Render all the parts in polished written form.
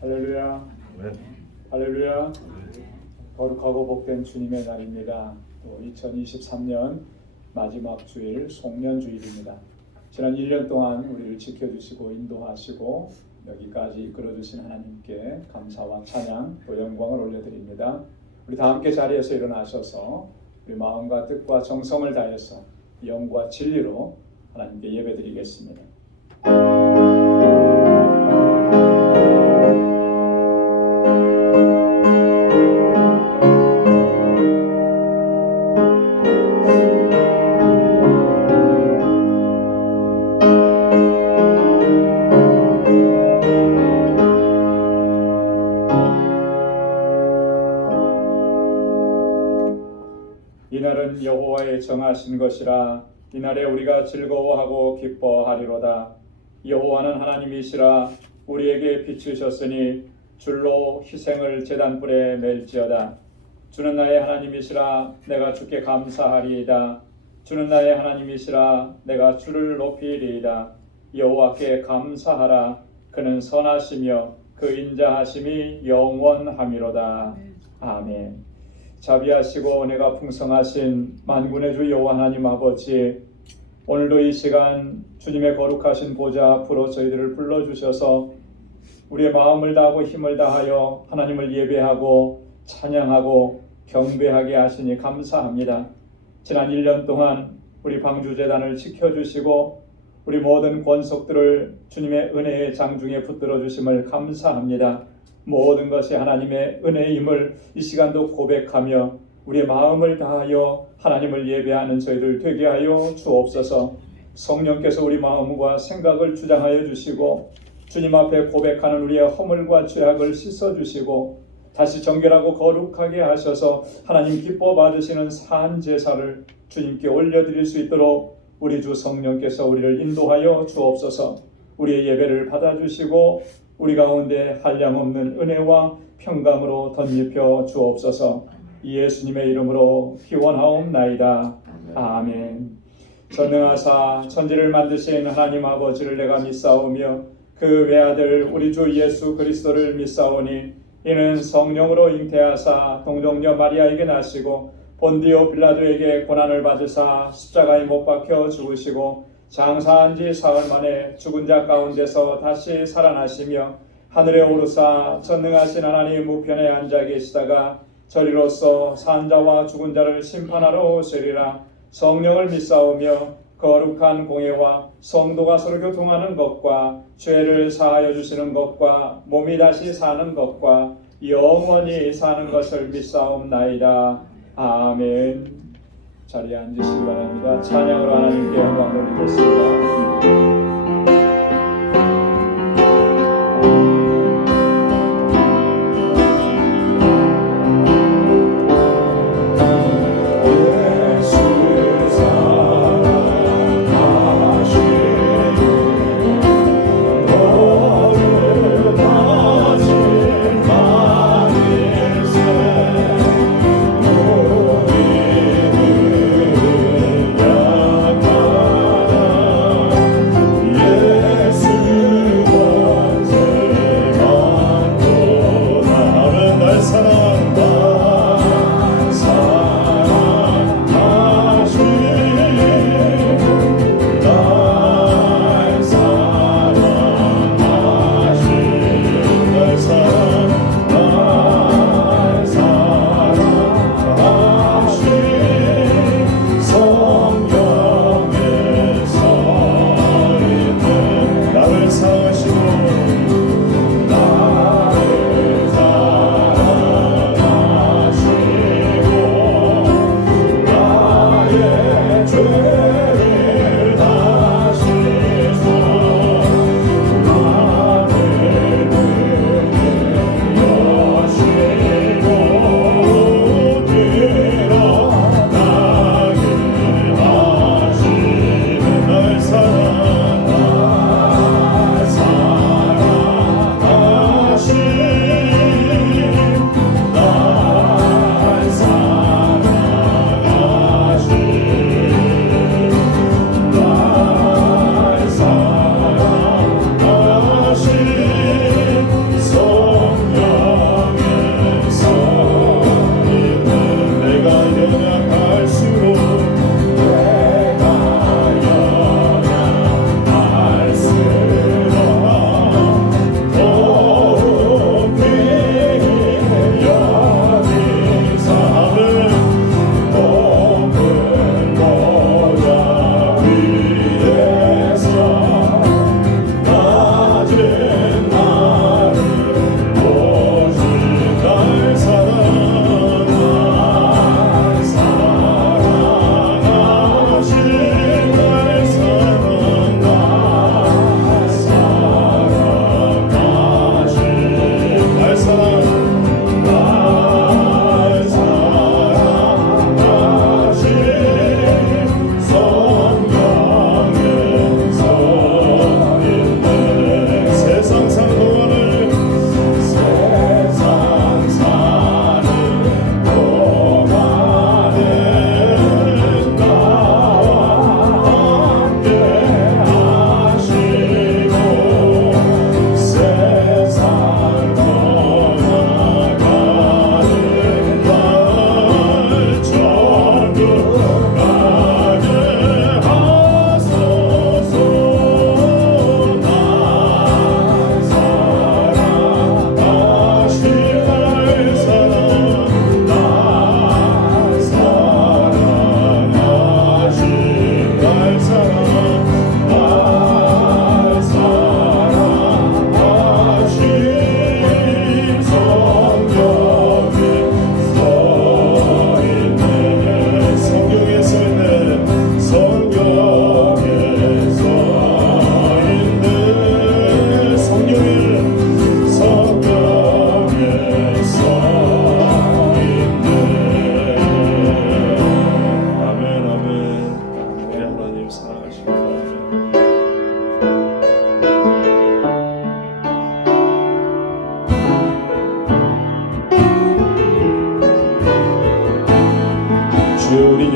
할렐루야. 할렐루야. 거룩하고 복된 주님의 날입니다. 또 2023년 마지막 주일 송년주일입니다. 지난 1년 동안 우리를 지켜주시고 인도하시고 여기까지 이끌어주신 하나님께 감사와 찬양 또 영광을 올려드립니다. 우리 다 함께 자리에서 일어나셔서 우리 마음과 뜻과 정성을 다해서 영과 진리로 하나님께 예배드리겠습니다. 이날은 여호와의 정하신 것이라. 이날에 우리가 즐거워하고 기뻐하리로다. 여호와는 하나님이시라. 우리에게 비추셨으니 줄로 희생을 제단불에 맬지어다. 주는 나의 하나님이시라. 내가 주께 감사하리이다. 주는 나의 하나님이시라. 내가 주를 높이리이다. 여호와께 감사하라. 그는 선하시며 그 인자하심이 영원함이로다. 아멘. 자비하시고 은혜가 풍성하신 만군의 주 여호와 하나님 아버지, 오늘도 이 시간 주님의 거룩하신 보좌 앞으로 저희들을 불러주셔서 우리의 마음을 다하고 힘을 다하여 하나님을 예배하고 찬양하고 경배하게 하시니 감사합니다. 지난 1년 동안 우리 방주재단을 지켜주시고 우리 모든 권속들을 주님의 은혜의 장중에 붙들어 주심을 감사합니다. 모든 것이 하나님의 은혜임을 이 시간도 고백하며 우리의 마음을 다하여 하나님을 예배하는 저희들 되게 하여 주옵소서. 성령께서 우리 마음과 생각을 주장하여 주시고 주님 앞에 고백하는 우리의 허물과 죄악을 씻어주시고 다시 정결하고 거룩하게 하셔서 하나님 기뻐 받으시는 산 제사를 주님께 올려드릴 수 있도록 우리 주 성령께서 우리를 인도하여 주옵소서. 우리의 예배를 받아주시고 우리 가운데 한량없는 은혜와 평강으로 덧입혀 주옵소서. 예수님의 이름으로 기원하옵나이다. 아멘. 전능하사 천지를 만드신 하나님 아버지를 내가 믿사오며 그 외아들 우리 주 예수 그리스도를 믿사오니 이는 성령으로 잉태하사 동정녀 마리아에게 나시고 본디오 빌라도에게 고난을 받으사 십자가에 못 박혀 죽으시고 장사한 지 사흘 만에 죽은 자 가운데서 다시 살아나시며 하늘에 오르사 전능하신 하나님 우편에 앉아 계시다가 저리로서 산 자와 죽은 자를 심판하러 오시리라. 성령을 믿사오며 거룩한 공예와 성도가 서로 교통하는 것과 죄를 사하여 주시는 것과 몸이 다시 사는 것과 영원히 사는 것을 믿사옵나이다. 아멘. 자리에 앉으시기 바랍니다. 찬양으로 하나님께 영광 돌리겠습니다.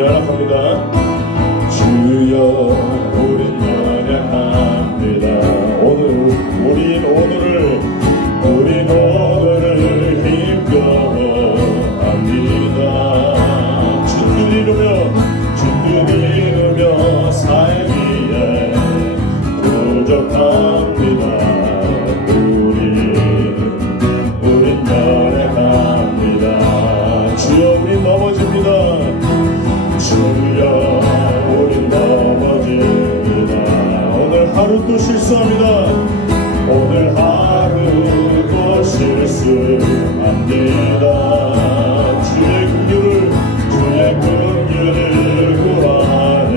연락합니다. 주여 우린 연약합니다. 우린 오늘을 힘겨워합니다. 짓누리며 살기에 부족합니다. 우린 연약합니다. 주여 우린 넘어집니다. 주여 우린 넘어집니다. 오늘 하루 또 실수합니다. 오늘 하루도 실수합니다. 주의 긍휼을 구하는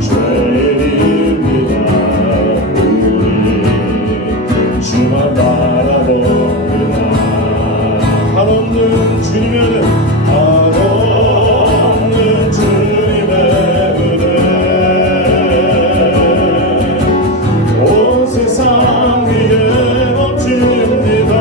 죄인입니다. 우리 주만 바라봅니다. 한없는 주님의 은혜 온 세상 위에 넘칩니다.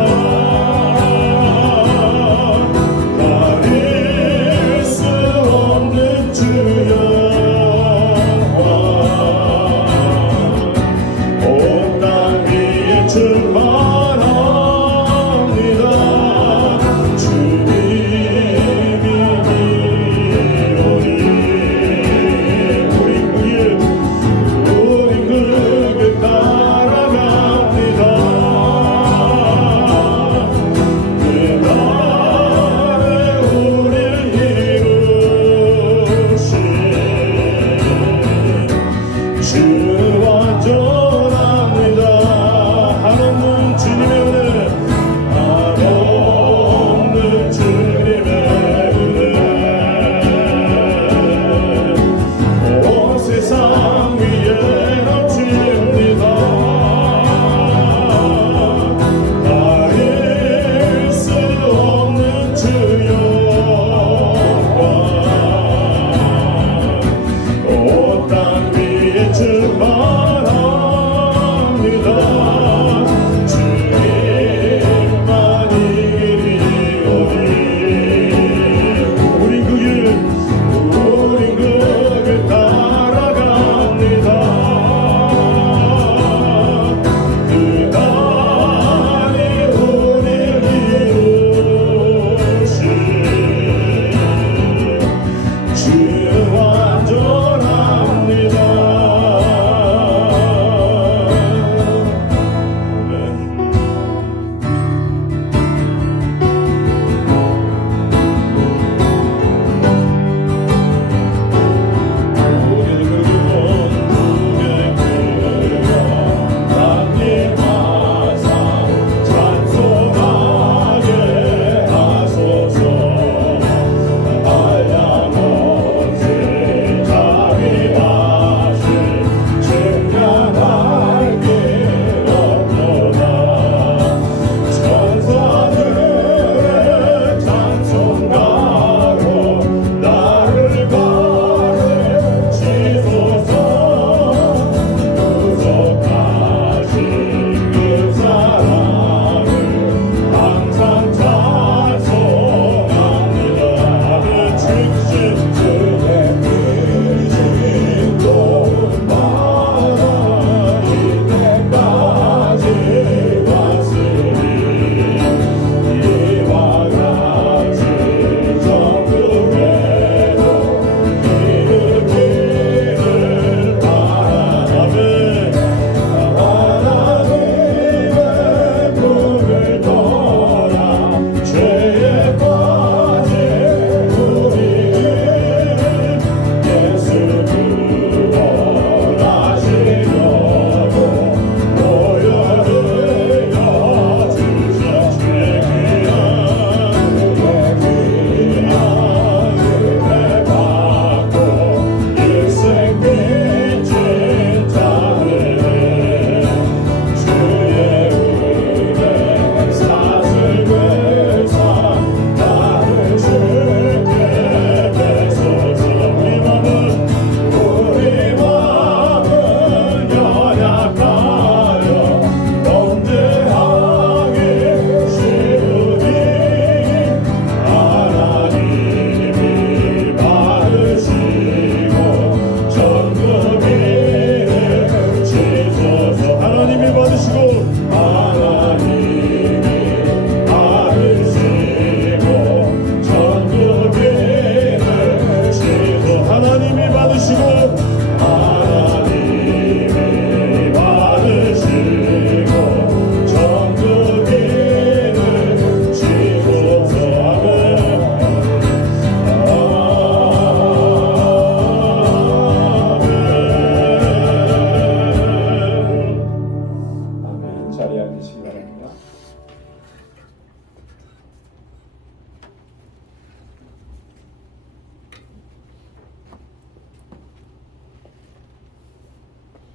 자리에 앉으시기 바랍니다.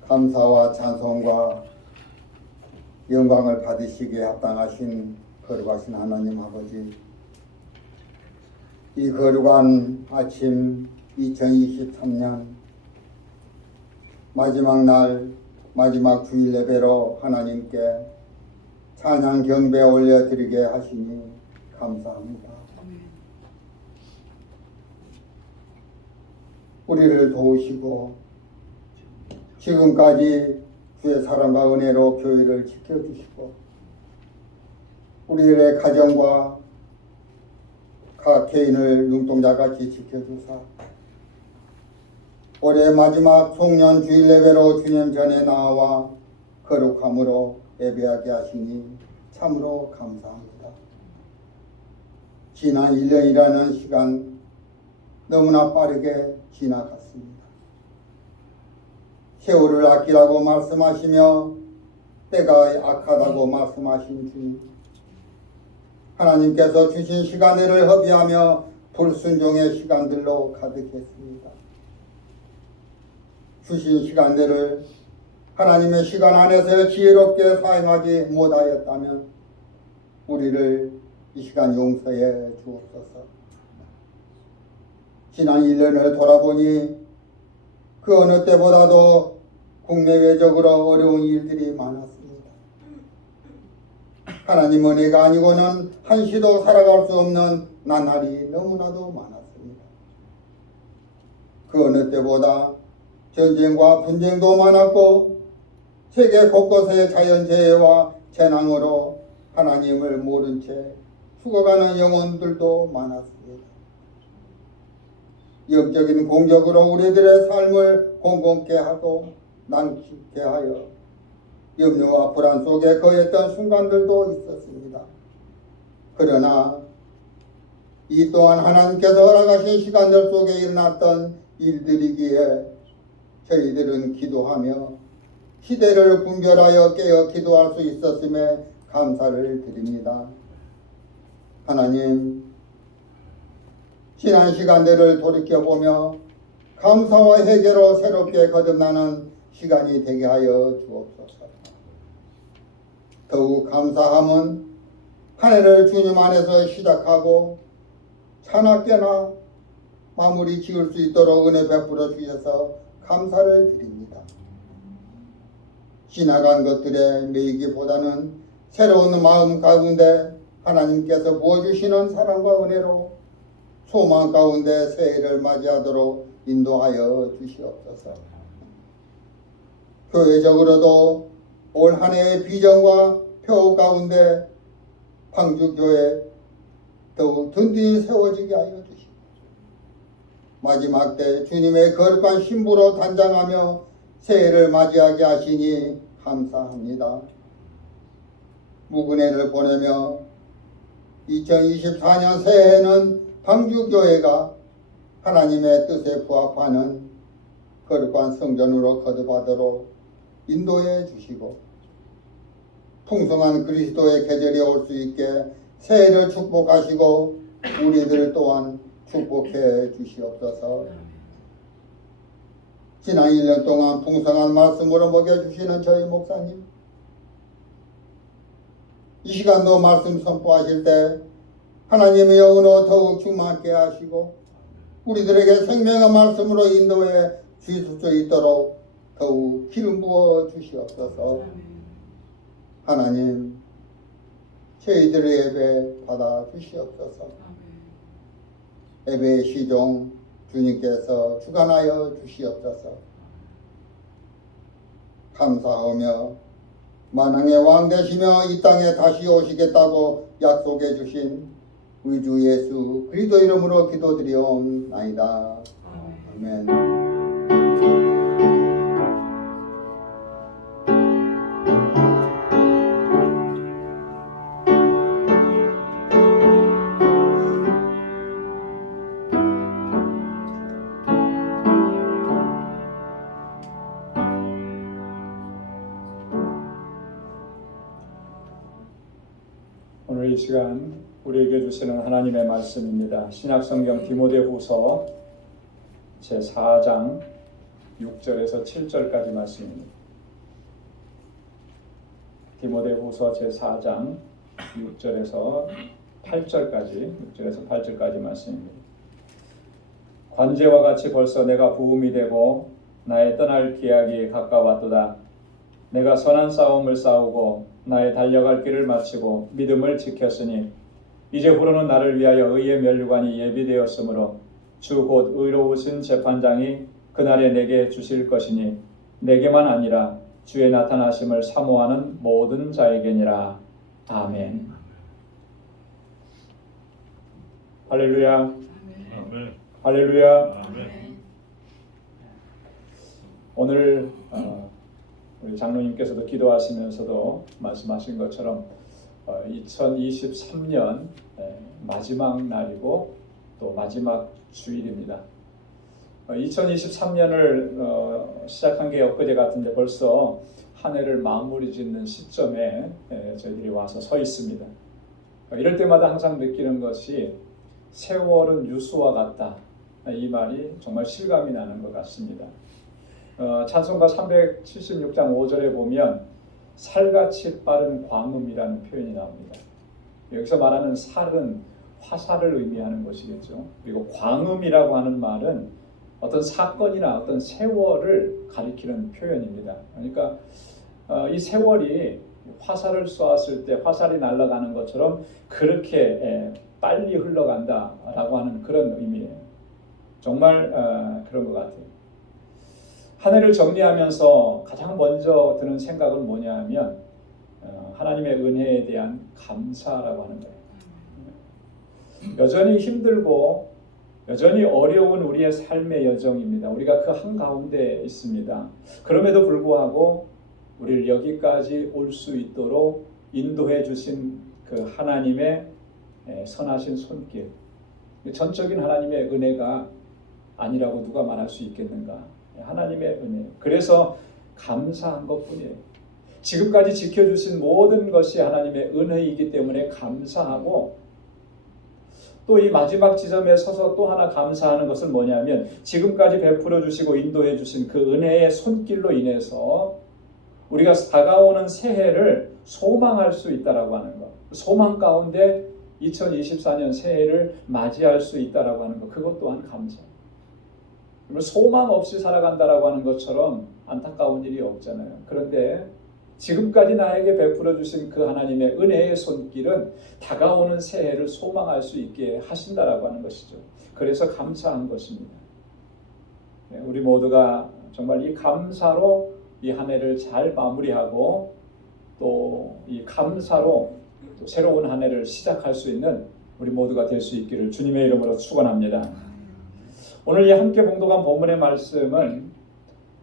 감사와 찬송과 영광을 받으시기에 합당하신 거룩하신 하나님 아버지, 이 거룩한 아침 2023년 마지막 날 마지막 주일 예배로 하나님께 찬양 경배 올려드리게 하시니 감사합니다. 우리를 도우시고 지금까지 주의 사랑과 은혜로 교회를 지켜주시고 우리들의 가정과 각 개인을 눈동자같이 지켜주사 올해 마지막 송년 주일 예배로 주님 전에 나와 거룩함으로 예배하게 하시니 참으로 감사합니다. 지난 1년이라는 시간 너무나 빠르게 지나갔습니다. 세월을 아끼라고 말씀하시며 때가 악하다고 말씀하신 주님, 하나님께서 주신 시간들을 허비하며 불순종의 시간들로 가득했습니다. 주신 시간들을 하나님의 시간 안에서 지혜롭게 사용하지 못하였다면 우리를 이 시간 용서해 주옵소서. 지난 1년을 돌아보니 그 어느 때보다도 국내외적으로 어려운 일들이 많았습니다. 하나님 은혜가 아니고는 한시도 살아갈 수 없는 나날이 너무나도 많았습니다. 그 어느 때보다 전쟁과 분쟁도 많았고 세계 곳곳의 자연재해와 재난으로 하나님을 모른 채 죽어가는 영혼들도 많았습니다. 영적인 공격으로 우리들의 삶을 공공케 하고 낭식케 하여 염려와 불안 속에 거했던 순간들도 있었습니다. 그러나 이 또한 하나님께서 허락하신 시간들 속에 일어났던 일들이기에 저희들은 기도하며 시대를 분별하여 깨어 기도할 수 있었음에 감사를 드립니다. 하나님, 지난 시간들을 돌이켜보며 감사와 회개로 새롭게 거듭나는 시간이 되게 하여 주옵소서. 더욱 감사함은 한 해를 주님 안에서 시작하고 차납게나 마무리 지을 수 있도록 은혜 베풀어 주셔서 감사를 드립니다. 지나간 것들에 매이기보다는 새로운 마음 가운데 하나님께서 부어주시는 사랑과 은혜로 소망 가운데 새해를 맞이하도록 인도하여 주시옵소서. 교회적으로도 올 한 해의 비전과 표 가운데 방주교회 더욱 든든히 세워지게 하여 주시고 마지막 때 주님의 거룩한 신부로 단장하며 새해를 맞이하게 하시니 감사합니다. 묵은혜를 보내며 2024년 새해에는 방주교회가 하나님의 뜻에 부합하는 거룩한 성전으로 거듭하도록 인도해 주시고 풍성한 그리스도의 계절이 올 수 있게 새해를 축복하시고 우리들 또한 축복해 주시옵소서. 지난 1년 동안 풍성한 말씀으로 먹여주시는 저희 목사님, 이 시간도 말씀 선포하실 때 하나님의 영으로 더욱 충만케 하시고 우리들에게 생명의 말씀으로 인도해 주실 수 있도록 더욱 기름 부어 주시옵소서. 하나님, 저희들의 예배 받아 주시옵소서. 예배의 시종 주님께서 주관하여 주시옵소서. 감사하며 만왕의 왕 되시며 이 땅에 다시 오시겠다고 약속해 주신 우리 주 예수 그리스도 이름으로 기도드리옵나이다. 아멘. 오늘 이 시간 우리에게 주시는 하나님의 말씀입니다. 신약성경 디모데후서 제4장 6절에서 7절까지 말씀입니다. 디모데후서 제4장 6절에서 8절까지 말씀입니다. 관제와 같이 벌써 내가 부음이 되고 나의 떠날 기약이 가까웠도다. 내가 선한 싸움을 싸우고 나의 달려갈 길을 마치고 믿음을 지켰으니 이제 후로는 나를 위하여 의의 면류관이 예비되었으므로 주 곧 의로우신 재판장이 그날에 내게 주실 것이니 내게만 아니라 주의 나타나심을 사모하는 모든 자에게니라. 아멘. 할렐루야. 아멘. 할렐루야. 아멘. 오늘 우리 장로님께서도 기도하시면서도 말씀하신 것처럼 2023년 마지막 날이고 또 마지막 주일입니다. 2023년을 시작한 게 엊그제 같은데 벌써 한 해를 마무리 짓는 시점에 저희들이 와서 서 있습니다. 이럴 때마다 항상 느끼는 것이 세월은 유수와 같다. 이 말이 정말 실감이 나는 것 같습니다. 찬송가 376장 5절에 보면 살같이 빠른 광음이라는 표현이 나옵니다. 여기서 말하는 살은 화살을 의미하는 것이겠죠. 그리고 광음이라고 하는 말은 어떤 사건이나 어떤 세월을 가리키는 표현입니다. 그러니까 이 세월이 화살을 쏘았을 때 화살이 날아가는 것처럼 그렇게 빨리 흘러간다라고 하는 그런 의미예요. 정말 그런 것 같아요. 한 해를 정리하면서 가장 먼저 드는 생각은 뭐냐 하면 하나님의 은혜에 대한 감사라고 하는 거예요. 여전히 힘들고 여전히 어려운 우리의 삶의 여정입니다. 우리가 그 한가운데 있습니다. 그럼에도 불구하고 우리를 여기까지 올 수 있도록 인도해 주신 그 하나님의 선하신 손길, 전적인 하나님의 은혜가 아니라고 누가 말할 수 있겠는가? 하나님의 은혜. 그래서 감사한 것뿐이에요. 지금까지 지켜주신 모든 것이 하나님의 은혜이기 때문에 감사하고 또 이 마지막 지점에 서서 또 하나 감사하는 것은 뭐냐면 지금까지 베풀어 주시고 인도해 주신 그 은혜의 손길로 인해서 우리가 다가오는 새해를 소망할 수 있다라고 하는 것. 소망 가운데 2024년 새해를 맞이할 수 있다라고 하는 것. 그것 또한 감사. 소망 없이 살아간다라고 하는 것처럼 안타까운 일이 없잖아요. 그런데 지금까지 나에게 베풀어 주신 그 하나님의 은혜의 손길은 다가오는 새해를 소망할 수 있게 하신다라고 하는 것이죠. 그래서 감사한 것입니다. 우리 모두가 정말 이 감사로 이 한 해를 잘 마무리하고 또 이 감사로 또 새로운 한 해를 시작할 수 있는 우리 모두가 될 수 있기를 주님의 이름으로 축원합니다. 오늘 이 함께 봉독한 본문의 말씀은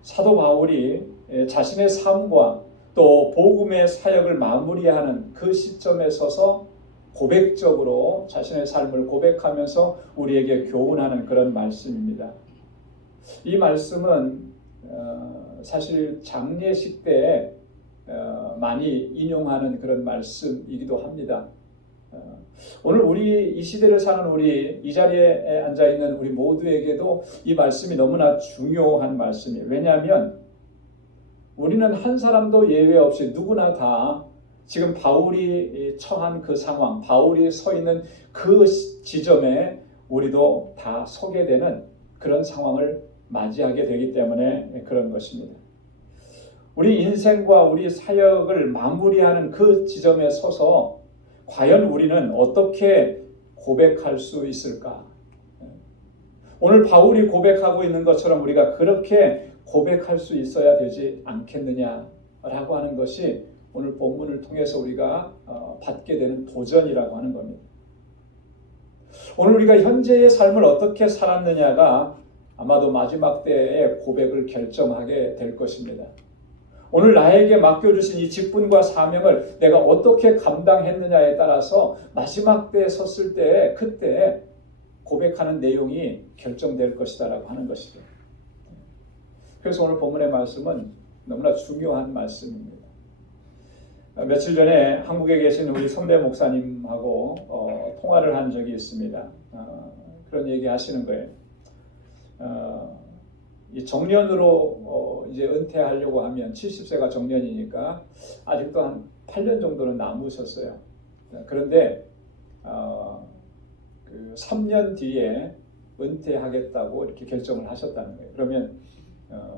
사도 바울이 자신의 삶과 또 복음의 사역을 마무리하는 그 시점에 서서 고백적으로 자신의 삶을 고백하면서 우리에게 교훈하는 그런 말씀입니다. 이 말씀은 사실 장례식 때 많이 인용하는 그런 말씀이기도 합니다. 오늘 우리 이 시대를 사는 우리 이 자리에 앉아 있는 우리 모두에게도 이 말씀이 너무나 중요한 말씀이에요. 왜냐하면 우리는 한 사람도 예외 없이 누구나 다 지금 바울이 처한 그 상황, 바울이 서 있는 그 지점에 우리도 다 서게 되는 그런 상황을 맞이하게 되기 때문에 그런 것입니다. 우리 인생과 우리 사역을 마무리하는 그 지점에 서서 과연 우리는 어떻게 고백할 수 있을까? 오늘 바울이 고백하고 있는 것처럼 우리가 그렇게 고백할 수 있어야 되지 않겠느냐라고 하는 것이 오늘 본문을 통해서 우리가 받게 되는 도전이라고 하는 겁니다. 오늘 우리가 현재의 삶을 어떻게 살았느냐가 아마도 마지막 때의 고백을 결정하게 될 것입니다. 오늘 나에게 맡겨주신 이 직분과 사명을 내가 어떻게 감당했느냐에 따라서 마지막 때에 섰을 때 그때 고백하는 내용이 결정될 것이다라고 하는 것이죠. 그래서 오늘 본문의 말씀은 너무나 중요한 말씀입니다. 며칠 전에 한국에 계신 우리 선배 목사님하고 통화를 한 적이 있습니다. 그런 얘기 하시는 거예요. 이 정년으로 이제 은퇴하려고 하면 70세가 정년이니까 아직도 한 8년 정도는 남으셨어요. 그런데 그 3년 뒤에 은퇴하겠다고 이렇게 결정을 하셨다는 거예요. 그러면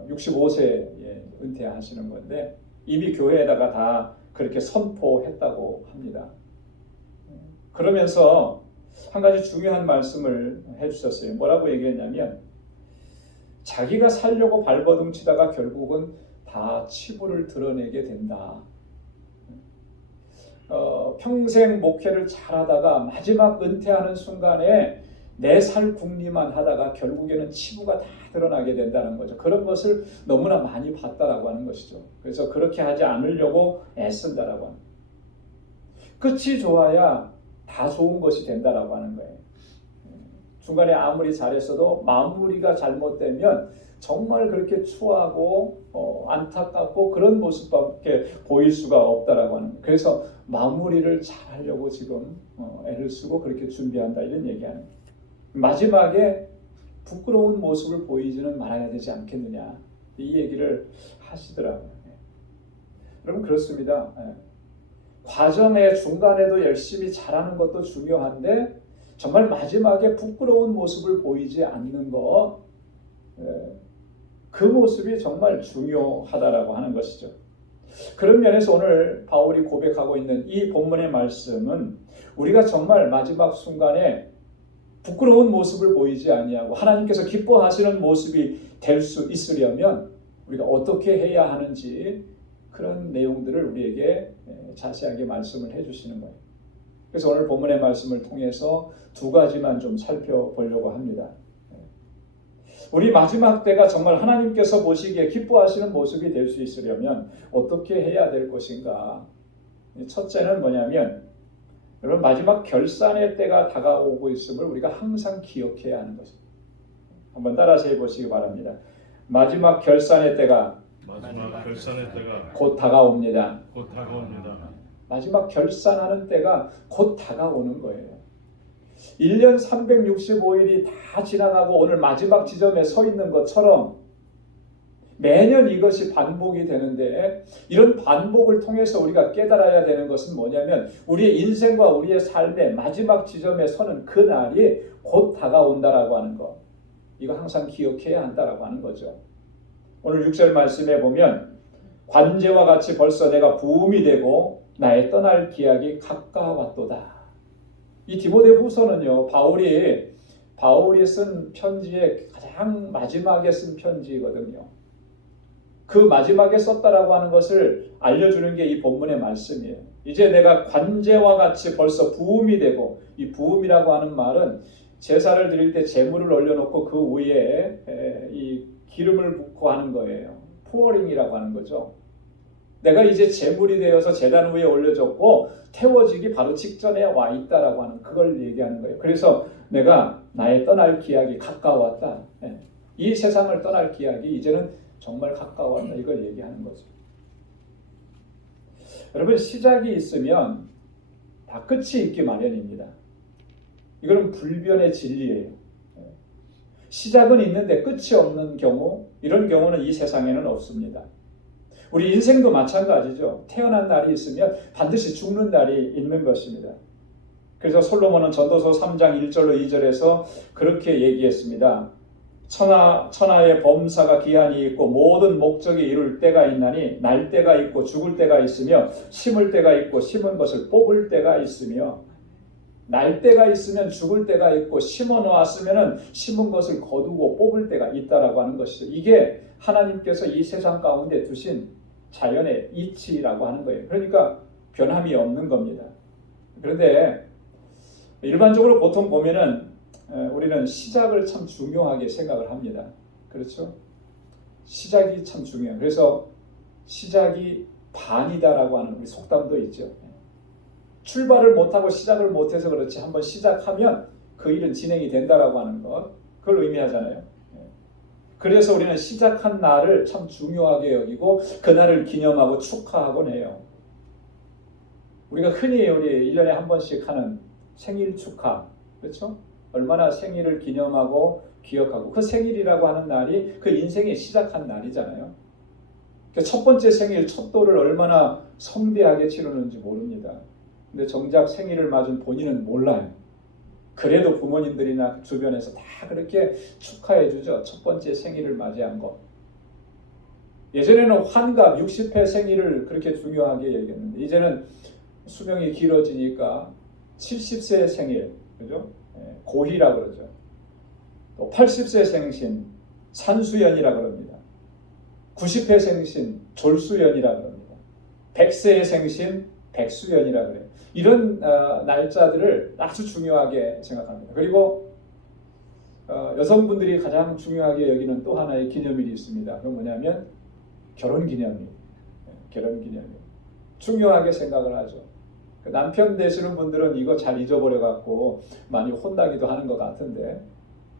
65세에 은퇴하시는 건데 이미 교회에다가 다 그렇게 선포했다고 합니다. 그러면서 한 가지 중요한 말씀을 해주셨어요. 뭐라고 얘기했냐면 자기가 살려고 발버둥치다가 결국은 다 치부를 드러내게 된다. 평생 목회를 잘하다가 마지막 은퇴하는 순간에 내 살 궁리만 하다가 결국에는 치부가 다 드러나게 된다는 거죠. 그런 것을 너무나 많이 봤다라고 하는 것이죠. 그래서 그렇게 하지 않으려고 애쓴다라고 하는 거예요. 끝이 좋아야 다 좋은 것이 된다라고 하는 거예요. 중간에 아무리 잘했어도 마무리가 잘못되면 정말 그렇게 추하고 안타깝고 그런 모습밖에 보일 수가 없다라고 하는 거예요. 그래서 마무리를 잘 하려고 지금 애를 쓰고 그렇게 준비한다 이런 얘기하는 거예요. 마지막에 부끄러운 모습을 보이지는 말아야 되지 않겠느냐 이 얘기를 하시더라고요. 여러분 그렇습니다. 과정의 중간에도 열심히 잘하는 것도 중요한데 정말 마지막에 부끄러운 모습을 보이지 않는 것, 그 모습이 정말 중요하다라고 하는 것이죠. 그런 면에서 오늘 바울이 고백하고 있는 이 본문의 말씀은 우리가 정말 마지막 순간에 부끄러운 모습을 보이지 아니하고 하나님께서 기뻐하시는 모습이 될 수 있으려면 우리가 어떻게 해야 하는지 그런 내용들을 우리에게 자세하게 말씀을 해주시는 거예요. 그래서 오늘 본문의 말씀을 통해서 두 가지만 좀 살펴보려고 합니다. 우리 마지막 때가 정말 하나님께서 보시기에 기뻐하시는 모습이 될 수 있으려면 어떻게 해야 될 것인가? 첫째는 뭐냐면 여러분 마지막 결산의 때가 다가오고 있음을 우리가 항상 기억해야 하는 것입니다. 한번 따라서 해보시기 바랍니다. 마지막 결산의 때가 곧 다가옵니다. 마지막 결산하는 때가 곧 다가오는 거예요. 1년 365일이 다 지나가고 오늘 마지막 지점에 서 있는 것처럼 매년 이것이 반복이 되는데 이런 반복을 통해서 우리가 깨달아야 되는 것은 뭐냐면 우리의 인생과 우리의 삶의 마지막 지점에 서는 그 날이 곧 다가온다라고 하는 것. 이거 항상 기억해야 한다라고 하는 거죠. 오늘 6절 말씀에 보면 관제와 같이 벌써 내가 부음이 되고 나의 떠날 기약이 가까웠도다. 이 디모데후서는요 바울이 쓴 편지의 가장 마지막에 쓴 편지거든요. 그 마지막에 썼다라고 하는 것을 알려주는 게 이 본문의 말씀이에요. 이제 내가 관제와 같이 벌써 부음이 되고 이 부음이라고 하는 말은 제사를 드릴 때 제물을 올려놓고 그 위에 이 기름을 붓고 하는 거예요. 포어링이라고 하는 거죠. 내가 이제 제물이 되어서 제단 위에 올려졌고 태워지기 바로 직전에 와 있다라고 하는 그걸 얘기하는 거예요. 그래서 내가 나의 떠날 기약이 가까웠다. 이 세상을 떠날 기약이 이제는 정말 가까웠다. 이걸 얘기하는 거죠. 여러분 시작이 있으면 다 끝이 있기 마련입니다. 이거는 불변의 진리예요. 시작은 있는데 끝이 없는 경우 이런 경우는 이 세상에는 없습니다. 우리 인생도 마찬가지죠. 태어난 날이 있으면 반드시 죽는 날이 있는 것입니다. 그래서 솔로몬은 전도서 3장 1절로 2절에서 그렇게 얘기했습니다. 천하의 범사가 기한이 있고 모든 목적이 이룰 때가 있나니 날 때가 있고 죽을 때가 있으며 심을 때가 있고 심은 것을 뽑을 때가 있으며 날 때가 있으면 죽을 때가 있고 심어 놓았으면 심은 것을 거두고 뽑을 때가 있다라고 하는 것이죠. 이게 하나님께서 이 세상 가운데 두신 자연의 이치라고 하는 거예요. 그러니까 변함이 없는 겁니다. 그런데 일반적으로 보통 보면은 우리는 시작을 참 중요하게 생각을 합니다. 그렇죠? 시작이 참 중요해요. 그래서 시작이 반이다라고 하는 우리 속담도 있죠. 출발을 못하고 시작을 못해서 그렇지 한번 시작하면 그 일은 진행이 된다라고 하는 것 그걸 의미하잖아요. 그래서 우리는 시작한 날을 참 중요하게 여기고 그날을 기념하고 축하하곤 해요. 우리가 흔히 우리 1년에 한 번씩 하는 생일 축하, 그렇죠? 얼마나 생일을 기념하고 기억하고 그 생일이라고 하는 날이 그 인생의 시작한 날이잖아요. 첫 번째 생일, 첫 돌을 얼마나 성대하게 치르는지 모릅니다. 근데 정작 생일을 맞은 본인은 몰라요. 그래도 부모님들이나 주변에서 다 그렇게 축하해 주죠. 첫 번째 생일을 맞이한 거. 예전에는 환갑 60회 생일을 그렇게 중요하게 얘기했는데 이제는 수명이 길어지니까 70세 생일, 그죠? 고희라 그러죠. 또 80세 생신 산수연이라 그럽니다. 90회 생신 졸수연이라 그럽니다. 100세의 생신 백수연이라 그래요. 이런 날짜들을 아주 중요하게 생각합니다. 그리고 여성분들이 가장 중요하게 여기는 또 하나의 기념일이 있습니다. 그건 뭐냐면 결혼기념일. 결혼기념일. 중요하게 생각을 하죠. 남편 되시는 분들은 이거 잘 잊어버려 갖고 많이 혼나기도 하는 것 같은데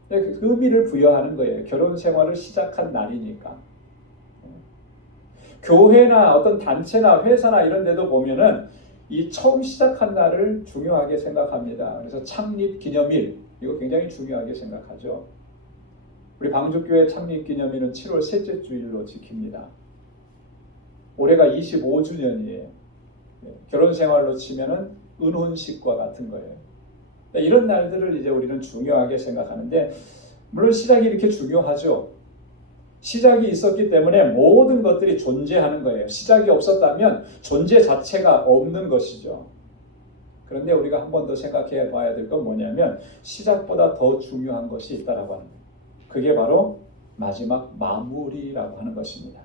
그 의미를 부여하는 거예요. 결혼 생활을 시작한 날이니까. 교회나 어떤 단체나 회사나 이런 데도 보면은 이 처음 시작한 날을 중요하게 생각합니다. 그래서 창립 기념일 이거 굉장히 중요하게 생각하죠. 우리 방주교회 창립 기념일은 7월 셋째 주일로 지킵니다. 올해가 25주년이에요. 결혼 생활로 치면은 은혼식과 같은 거예요. 이런 날들을 이제 우리는 중요하게 생각하는데 물론 시작이 이렇게 중요하죠. 시작이 있었기 때문에 모든 것들이 존재하는 거예요. 시작이 없었다면 존재 자체가 없는 것이죠. 그런데 우리가 한 번 더 생각해 봐야 될 건 뭐냐면 시작보다 더 중요한 것이 있다라고 하는 거예요. 그게 바로 마지막 마무리라고 하는 것입니다.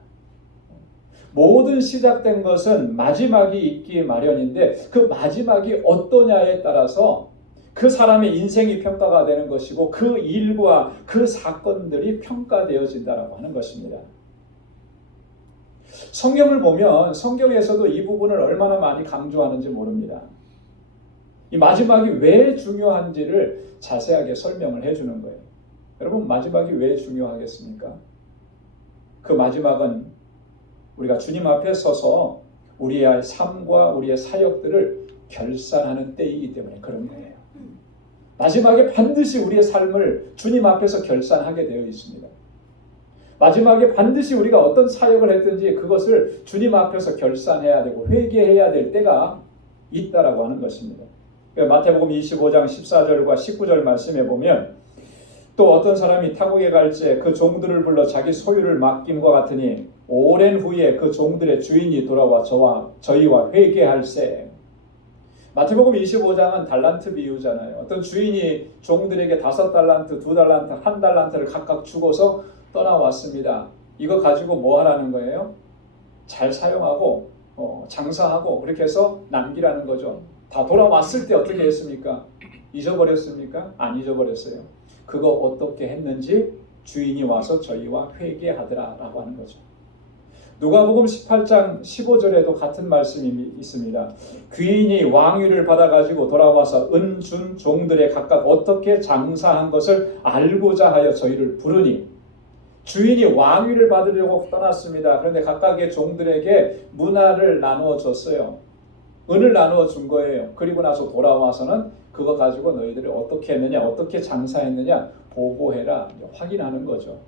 모든 시작된 것은 마지막이 있기 마련인데 그 마지막이 어떠냐에 따라서 그 사람의 인생이 평가가 되는 것이고 그 일과 그 사건들이 평가되어진다라고 하는 것입니다. 성경을 보면 성경에서도 이 부분을 얼마나 많이 강조하는지 모릅니다. 이 마지막이 왜 중요한지를 자세하게 설명을 해주는 거예요. 여러분 마지막이 왜 중요하겠습니까? 그 마지막은 우리가 주님 앞에 서서 우리의 삶과 우리의 사역들을 결산하는 때이기 때문에 그런 거예요. 마지막에 반드시 우리의 삶을 주님 앞에서 결산하게 되어 있습니다. 마지막에 반드시 우리가 어떤 사역을 했든지 그것을 주님 앞에서 결산해야 되고 회개해야 될 때가 있다라고 하는 것입니다. 마태복음 25장 14절과 19절 말씀에 보면 또 어떤 사람이 타국에 갈지 그 종들을 불러 자기 소유를 맡김과 같으니 오랜 후에 그 종들의 주인이 돌아와 저희와 회개할세. 마태복음 25장은 달란트 비유잖아요. 어떤 주인이 종들에게 5달란트, 2달란트, 1달란트를 각각 주고서 떠나왔습니다. 이거 가지고 뭐 하라는 거예요? 잘 사용하고 장사하고 그렇게 해서 남기라는 거죠. 다 돌아왔을 때 어떻게 했습니까? 잊어버렸습니까? 안 잊어버렸어요. 그거 어떻게 했는지 주인이 와서 저희와 회개하더라라고 하는 거죠. 누가복음 18장 15절에도 같은 말씀이 있습니다. 귀인이 왕위를 받아가지고 돌아와서 은 준 종들의 각각 어떻게 장사한 것을 알고자 하여 저희를 부르니 주인이 왕위를 받으려고 떠났습니다. 그런데 각각의 종들에게 문화를 나누어 줬어요. 은을 나누어 준 거예요. 그리고 나서 돌아와서는 그거 가지고 너희들이 어떻게 했느냐, 어떻게 장사했느냐 보고해라. 확인하는 거죠.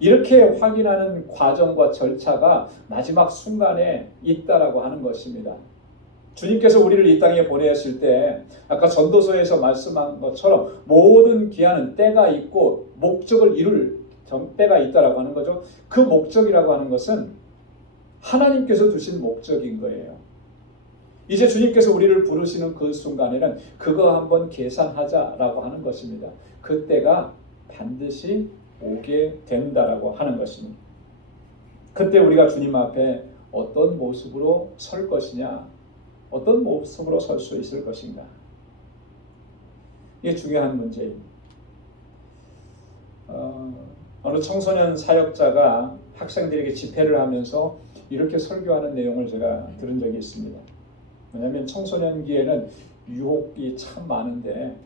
이렇게 확인하는 과정과 절차가 마지막 순간에 있다라고 하는 것입니다. 주님께서 우리를 이 땅에 보내셨을 때 아까 전도서에서 말씀한 것처럼 모든 기한은 때가 있고 목적을 이룰 때가 있다라고 하는 거죠. 그 목적이라고 하는 것은 하나님께서 두신 목적인 거예요. 이제 주님께서 우리를 부르시는 그 순간에는 그거 한번 계산하자라고 하는 것입니다. 그때가 반드시 오게 된다라고 하는 것입니다. 그때 우리가 주님 앞에 어떤 모습으로 설 것이냐, 어떤 모습으로 설 수 있을 것인가. 이게 중요한 문제입니다. 어느 청소년 사역자가 학생들에게 집회를 하면서 이렇게 설교하는 내용을 제가 들은 적이 있습니다. 왜냐하면 청소년기에는 유혹이 참 많은데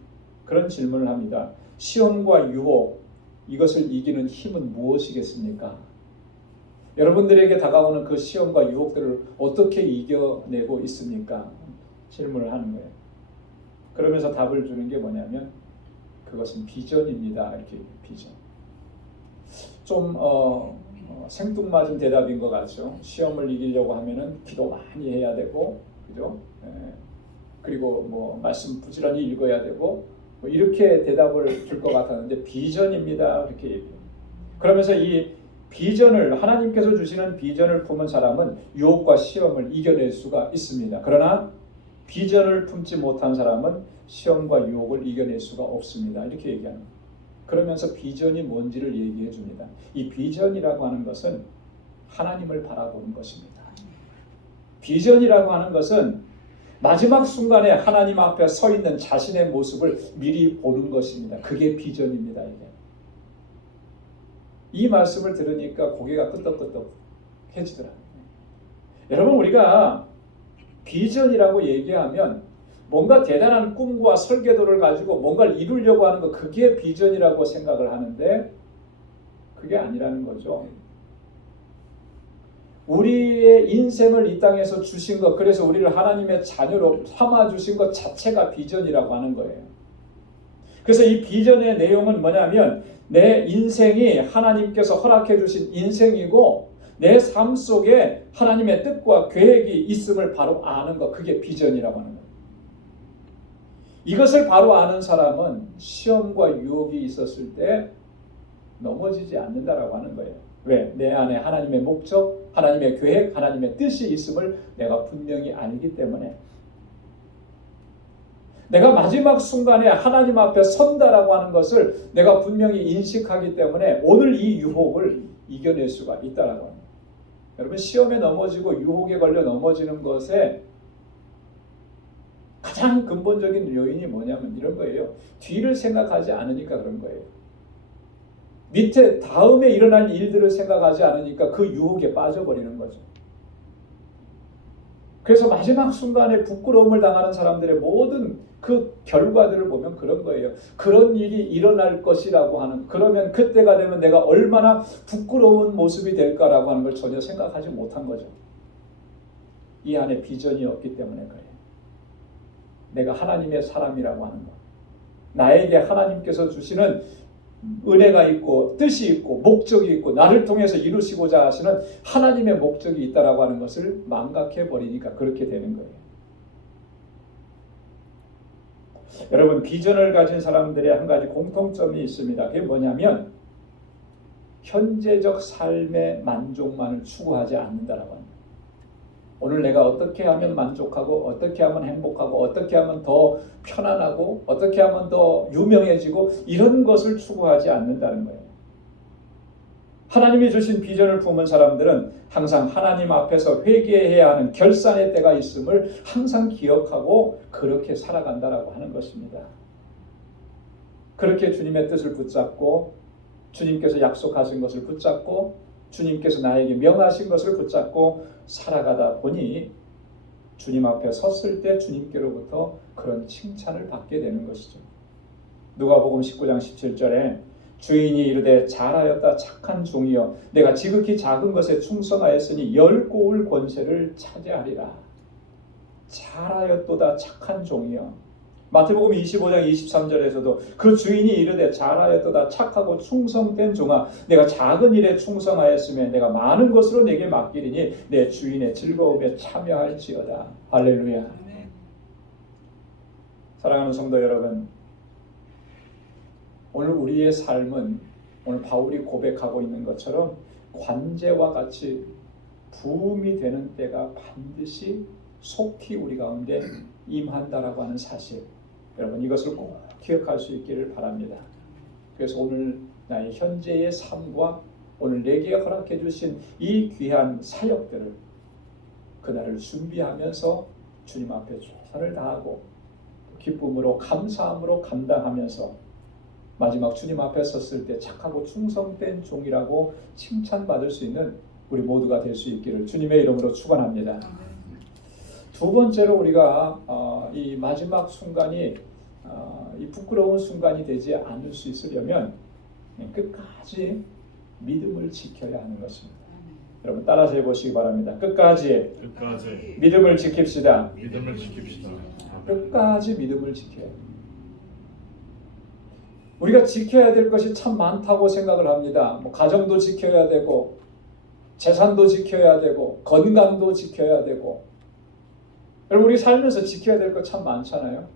그런 질문을 합니다. 시험과 유혹 이것을 이기는 힘은 무엇이겠습니까? 여러분들에게 다가오는 그 시험과 유혹들을 어떻게 이겨내고 있습니까? 질문을 하는 거예요. 그러면서 답을 주는 게 뭐냐면 그것은 비전입니다. 이렇게 비전. 좀 생뚱맞은 대답인 것 같죠. 시험을 이기려고 하면은 기도 많이 해야 되고, 그죠? 그리고 뭐 말씀 부지런히 읽어야 되고, 뭐 이렇게 대답을 줄 것 같았는데 비전입니다. 이렇게 얘기해요. 그러면서 이 비전을 하나님께서 주시는 비전을 품은 사람은 유혹과 시험을 이겨낼 수가 있습니다. 그러나 비전을 품지 못한 사람은 시험과 유혹을 이겨낼 수가 없습니다. 이렇게 얘기하는 거예요. 그러면서 비전이 뭔지를 얘기해 줍니다. 이 비전이라고 하는 것은 하나님을 바라보는 것입니다. 비전이라고 하는 것은 마지막 순간에 하나님 앞에 서 있는 자신의 모습을 미리 보는 것입니다. 그게 비전입니다. 이게. 이 말씀을 들으니까 고개가 끄덕끄덕해지더라고요. 여러분, 우리가 비전이라고 얘기하면 뭔가 대단한 꿈과 설계도를 가지고 뭔가를 이루려고 하는 것, 그게 비전이라고 생각을 하는데 그게 아니라는 거죠. 우리의 인생을 이 땅에서 주신 것, 그래서 우리를 하나님의 자녀로 삼아 주신 것 자체가 비전이라고 하는 거예요. 그래서 이 비전의 내용은 뭐냐면 내 인생이 하나님께서 허락해 주신 인생이고 내 삶 속에 하나님의 뜻과 계획이 있음을 바로 아는 것, 그게 비전이라고 하는 거예요. 이것을 바로 아는 사람은 시험과 유혹이 있었을 때 넘어지지 않는다라고 하는 거예요. 왜? 내 안에 하나님의 목적, 하나님의 계획, 하나님의 뜻이 있음을 내가 분명히 알기 때문에, 내가 마지막 순간에 하나님 앞에 선다라고 하는 것을 내가 분명히 인식하기 때문에 오늘 이 유혹을 이겨낼 수가 있다라고 합니다. 여러분, 시험에 넘어지고 유혹에 걸려 넘어지는 것에 가장 근본적인 요인이 뭐냐면 이런 거예요. 뒤를 생각하지 않으니까 그런 거예요. 밑에 다음에 일어날 일들을 생각하지 않으니까 그 유혹에 빠져버리는 거죠. 그래서 마지막 순간에 부끄러움을 당하는 사람들의 모든 그 결과들을 보면 그런 거예요. 그런 일이 일어날 것이라고 하는, 그러면 그때가 되면 내가 얼마나 부끄러운 모습이 될까라고 하는 걸 전혀 생각하지 못한 거죠. 이 안에 비전이 없기 때문에 그래요. 내가 하나님의 사람이라고 하는 것, 나에게 하나님께서 주시는 은혜가 있고 뜻이 있고 목적이 있고 나를 통해서 이루시고자 하시는 하나님의 목적이 있다라고 하는 것을 망각해 버리니까 그렇게 되는 거예요. 여러분, 비전을 가진 사람들의 한 가지 공통점이 있습니다. 그게 뭐냐면 현재적 삶의 만족만을 추구하지 않는다라고 합니다. 오늘 내가 어떻게 하면 만족하고 어떻게 하면 행복하고 어떻게 하면 더 편안하고 어떻게 하면 더 유명해지고 이런 것을 추구하지 않는다는 거예요. 하나님이 주신 비전을 품은 사람들은 항상 하나님 앞에서 회개해야 하는 결산의 때가 있음을 항상 기억하고 그렇게 살아간다라고 하는 것입니다. 그렇게 주님의 뜻을 붙잡고 주님께서 약속하신 것을 붙잡고 주님께서 나에게 명하신 것을 붙잡고 살아가다 보니 주님 앞에 섰을 때 주님께로부터 그런 칭찬을 받게 되는 것이죠. 누가복음 19장 17절에 주인이 이르되 잘하였다 착한 종이여 내가 지극히 작은 것에 충성하였으니 10고울 권세를 차지하리라. 잘하였도다 착한 종이여. 마태복음 25장 23절에서도 그 주인이 이르되 잘하였도다 착하고 충성된 종아 내가 작은 일에 충성하였으면 내가 많은 것으로 내게 맡기리니 내 주인의 즐거움에 참여할지어다. 할렐루야. 사랑하는 성도 여러분, 오늘 우리의 삶은 오늘 바울이 고백하고 있는 것처럼 관제와 같이 부음이 되는 때가 반드시 속히 우리 가운데 임한다라고 하는 사실, 여러분 이것을 꼭 기억할 수 있기를 바랍니다. 그래서 오늘 나의 현재의 삶과 오늘 내게 허락해 주신 이 귀한 사역들을 그날을 준비하면서 주님 앞에 최선을 다하고 기쁨으로 감사함으로 감당하면서 마지막 주님 앞에 섰을 때 착하고 충성된 종이라고 칭찬받을 수 있는 우리 모두가 될 수 있기를 주님의 이름으로 축원합니다. 두 번째로 우리가 이 마지막 순간이 이 부끄러운 순간이 되지 않을 수 있으려면 끝까지 믿음을 지켜야 하는 것입니다. 여러분 따라서 해보시기 바랍니다. 끝까지 끝까지 믿음을 지킵시다. 믿음을 지킵시다. 끝까지 믿음을 지켜야 돼요. 우리가 지켜야 될 것이 참 많다고 생각을 합니다. 뭐 가정도 지켜야 되고 재산도 지켜야 되고 건강도 지켜야 되고 여러분 우리 살면서 지켜야 될 것 참 많잖아요.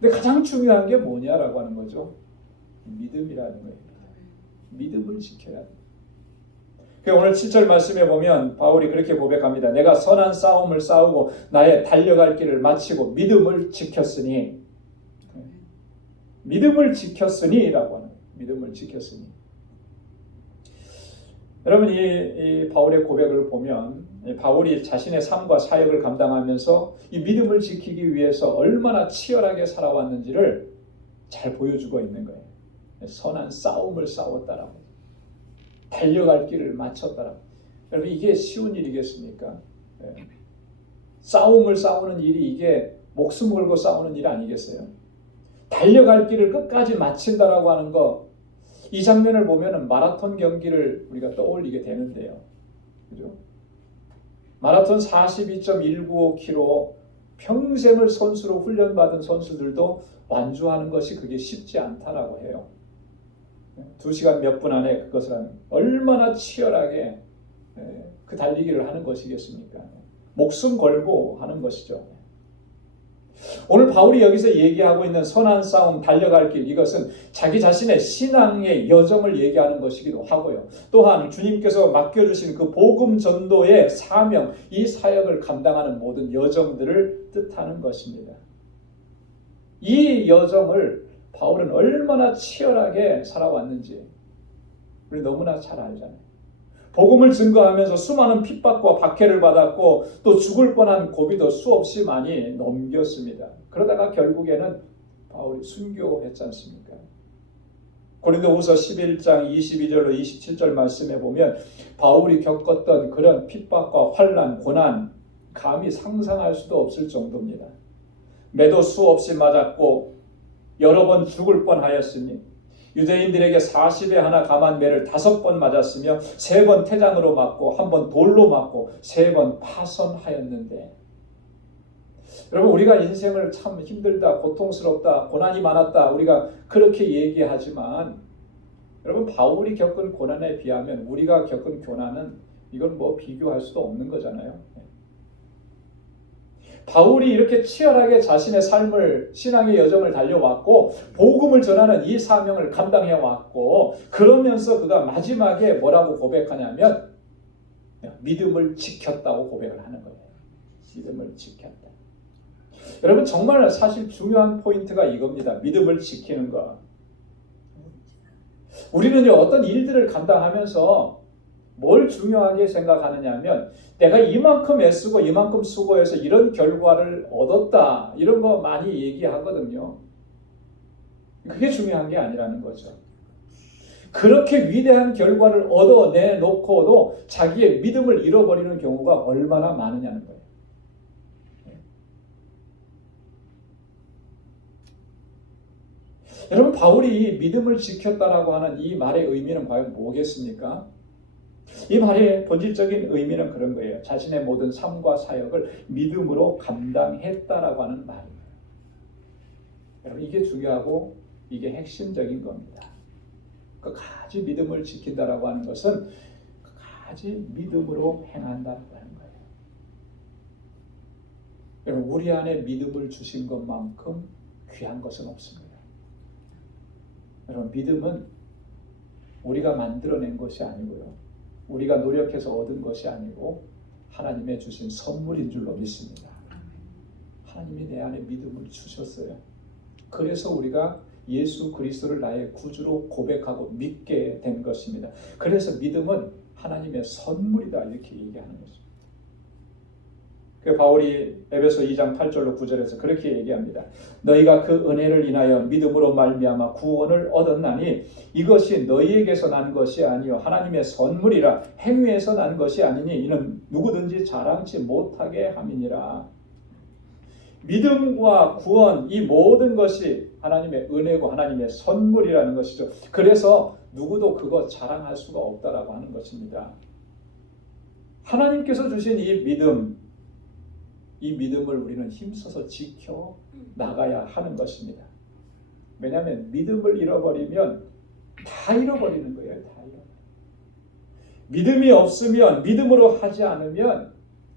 근데 가장 중요한 게 뭐냐라고 하는 거죠. 믿음이라는 거예요. 믿음을 지켜야 돼요. 오늘 7절 말씀에 보면 바울이 그렇게 고백합니다. 내가 선한 싸움을 싸우고 나의 달려갈 길을 마치고 믿음을 지켰으니 라고 하는 믿음을 지켰으니. 여러분 이 바울의 고백을 보면 바울이 자신의 삶과 사역을 감당하면서 이 믿음을 지키기 위해서 얼마나 치열하게 살아왔는지를 잘 보여주고 있는 거예요. 선한 싸움을 싸웠다라고. 달려갈 길을 마쳤다라고. 여러분 이게 쉬운 일이겠습니까? 싸움을 싸우는 일이 이게 목숨 걸고 싸우는 일 아니겠어요? 달려갈 길을 끝까지 마친다라고 하는 거, 이 장면을 보면은 마라톤 경기를 우리가 떠올리게 되는데요. 그죠? 마라톤 42.195km 평생을 선수로 훈련받은 선수들도 완주하는 것이 그게 쉽지 않다라고 해요. 2시간 몇 분 안에 그것을 하는, 얼마나 치열하게 그 달리기를 하는 것이겠습니까? 목숨 걸고 하는 것이죠. 오늘 바울이 여기서 얘기하고 있는 선한 싸움, 달려갈 길, 이것은 자기 자신의 신앙의 여정을 얘기하는 것이기도 하고요. 또한 주님께서 맡겨주신 그 복음 전도의 사명, 이 사역을 감당하는 모든 여정들을 뜻하는 것입니다. 이 여정을 바울은 얼마나 치열하게 살아왔는지 우리 너무나 잘 알잖아요. 복음을 증거하면서 수많은 핍박과 박해를 받았고 또 죽을 뻔한 고비도 수없이 많이 넘겼습니다. 그러다가 결국에는 바울이 순교했지 않습니까? 고린도후서 11장 22절로 27절 말씀에 보면 바울이 겪었던 그런 핍박과 환난, 고난 감히 상상할 수도 없을 정도입니다. 매도 수없이 맞았고 여러 번 죽을 뻔하였으니 유대인들에게 40에 하나 감한 매를 5번 맞았으며 3번 태장으로 맞고 1번 돌로 맞고 3번 파선하였는데, 여러분 우리가 인생을 참 힘들다, 고통스럽다, 고난이 많았다 우리가 그렇게 얘기하지만 여러분 바울이 겪은 고난에 비하면 우리가 겪은 고난은 이건 뭐 비교할 수도 없는 거잖아요. 바울이 이렇게 치열하게 자신의 삶을, 신앙의 여정을 달려왔고 복음을 전하는 이 사명을 감당해왔고, 그러면서 그가 마지막에 뭐라고 고백하냐면 믿음을 지켰다고 고백을 하는 거예요. 믿음을 지켰다. 여러분 정말 사실 중요한 포인트가 이겁니다. 믿음을 지키는 것. 우리는요 어떤 일들을 감당하면서 뭘 중요하게 생각하느냐 하면 내가 이만큼 애쓰고 이만큼 수고해서 이런 결과를 얻었다, 이런 거 많이 얘기하거든요. 그게 중요한 게 아니라는 거죠. 그렇게 위대한 결과를 얻어내놓고도 자기의 믿음을 잃어버리는 경우가 얼마나 많으냐는 거예요. 여러분 바울이 믿음을 지켰다라고 하는 이 말의 의미는 과연 뭐겠습니까? 이 말의 본질적인 의미는 그런 거예요. 자신의 모든 삶과 사역을 믿음으로 감당했다라고 하는 말이에요. 여러분 이게 중요하고 이게 핵심적인 겁니다. 끝까지 믿음을 지킨다라고 하는 것은 끝까지 믿음으로 행한다라고 하는 거예요. 여러분 우리 안에 믿음을 주신 것만큼 귀한 것은 없습니다. 여러분 믿음은 우리가 만들어낸 것이 아니고요, 우리가 노력해서 얻은 것이 아니고 하나님의 주신 선물인 줄로 믿습니다. 하나님이 내 안에 믿음을 주셨어요. 그래서 우리가 예수 그리스도를 나의 구주로 고백하고 믿게 된 것입니다. 그래서 믿음은 하나님의 선물이다 이렇게 얘기하는 것입니다. 그 바울이 에베소 2장 8절로 9절에서 그렇게 얘기합니다. 너희가 그 은혜를 인하여 믿음으로 말미암아 구원을 얻었나니 이것이 너희에게서 난 것이 아니요 하나님의 선물이라. 행위에서 난 것이 아니니 이는 누구든지 자랑치 못하게 함이니라. 믿음과 구원, 이 모든 것이 하나님의 은혜고 하나님의 선물이라는 것이죠. 그래서 누구도 그거 자랑할 수가 없다라고 하는 것입니다. 하나님께서 주신 이 믿음, 이 믿음을 우리는 힘써서 지켜 나가야 하는 것입니다. 왜냐하면 믿음을 잃어버리면 다 잃어버리는 거예요. 다 잃어버려요. 믿음이 없으면, 믿음으로 하지 않으면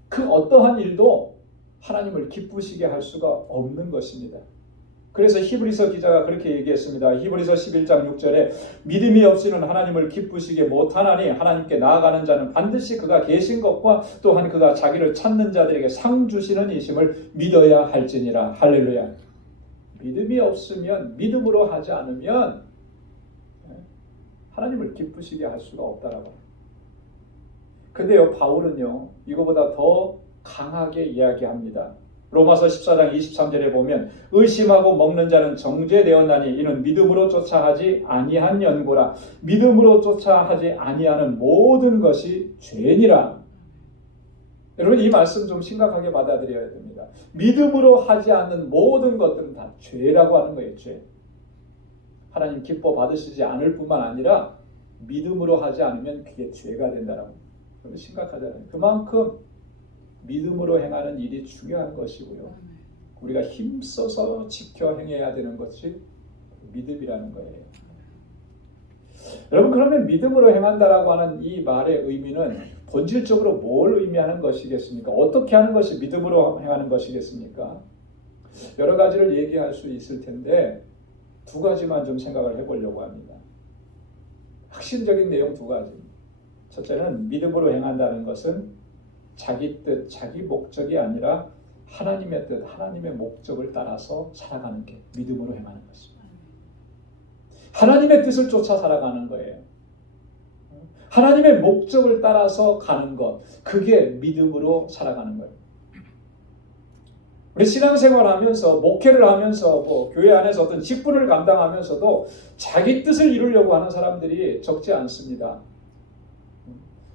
그 어떠한 일도 하나님을 기쁘시게 할 수가 없는 것입니다. 그래서 히브리서 기자가 그렇게 얘기했습니다. 히브리서 11장 6절에 믿음이 없이는 하나님을 기쁘시게 못하나니 하나님께 나아가는 자는 반드시 그가 계신 것과 또한 그가 자기를 찾는 자들에게 상 주시는 이심을 믿어야 할지니라. 할렐루야. 믿음이 없으면, 믿음으로 하지 않으면 하나님을 기쁘시게 할 수가 없다라고. 근데요, 바울은요, 이거보다 더 강하게 이야기합니다. 로마서 14장 23절에 보면 의심하고 먹는 자는 정죄되었나니 이는 믿음으로 쫓아 하지 아니한 연고라. 믿음으로 쫓아 하지 아니하는 모든 것이 죄니라. 여러분, 이 말씀 좀 심각하게 받아들여야 됩니다. 믿음으로 하지 않는 모든 것들은 다 죄라고 하는 거예요. 죄. 하나님 기뻐 받으시지 않을 뿐만 아니라 믿음으로 하지 않으면 그게 죄가 된다라고. 그러면 심각하잖아요. 그만큼 믿음으로 행하는 일이 중요한 것이고요. 우리가 힘써서 지켜 행해야 되는 것이 믿음이라는 거예요. 여러분, 그러면 믿음으로 행한다라고 하는 이 말의 의미는 본질적으로 뭘 의미하는 것이겠습니까? 어떻게 하는 것이 믿음으로 행하는 것이겠습니까? 여러 가지를 얘기할 수 있을 텐데 두 가지만 좀 생각을 해보려고 합니다. 핵심적인 내용 두 가지. 첫째는 믿음으로 행한다는 것은 자기 뜻, 자기 목적이 아니라 하나님의 뜻, 하나님의 목적을 따라서 살아가는 게 믿음으로 행하는 것입니다. 하나님의 뜻을 쫓아 살아가는 거예요. 하나님의 목적을 따라서 가는 것, 그게 믿음으로 살아가는 거예요. 우리 신앙생활 하면서, 목회를 하면서, 교회 안에서 어떤 직분을 감당하면서도 자기 뜻을 이루려고 하는 사람들이 적지 않습니다.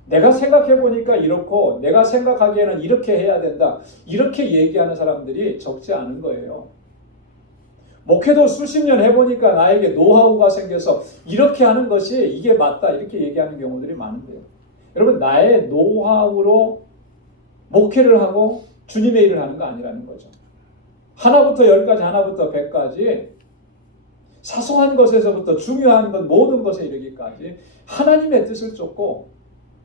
내가 생각해보니까 이렇고 내가 생각하기에는 이렇게 해야 된다, 이렇게 얘기하는 사람들이 적지 않은 거예요. 목회도 수십 년 해보니까 나에게 노하우가 생겨서 이렇게 하는 것이 이게 맞다, 이렇게 얘기하는 경우들이 많은데요. 여러분, 나의 노하우로 목회를 하고 주님의 일을 하는 거 아니라는 거죠. 하나부터 열까지, 하나부터 백까지 사소한 것에서부터 중요한 것 모든 것에 이르기까지 하나님의 뜻을 쫓고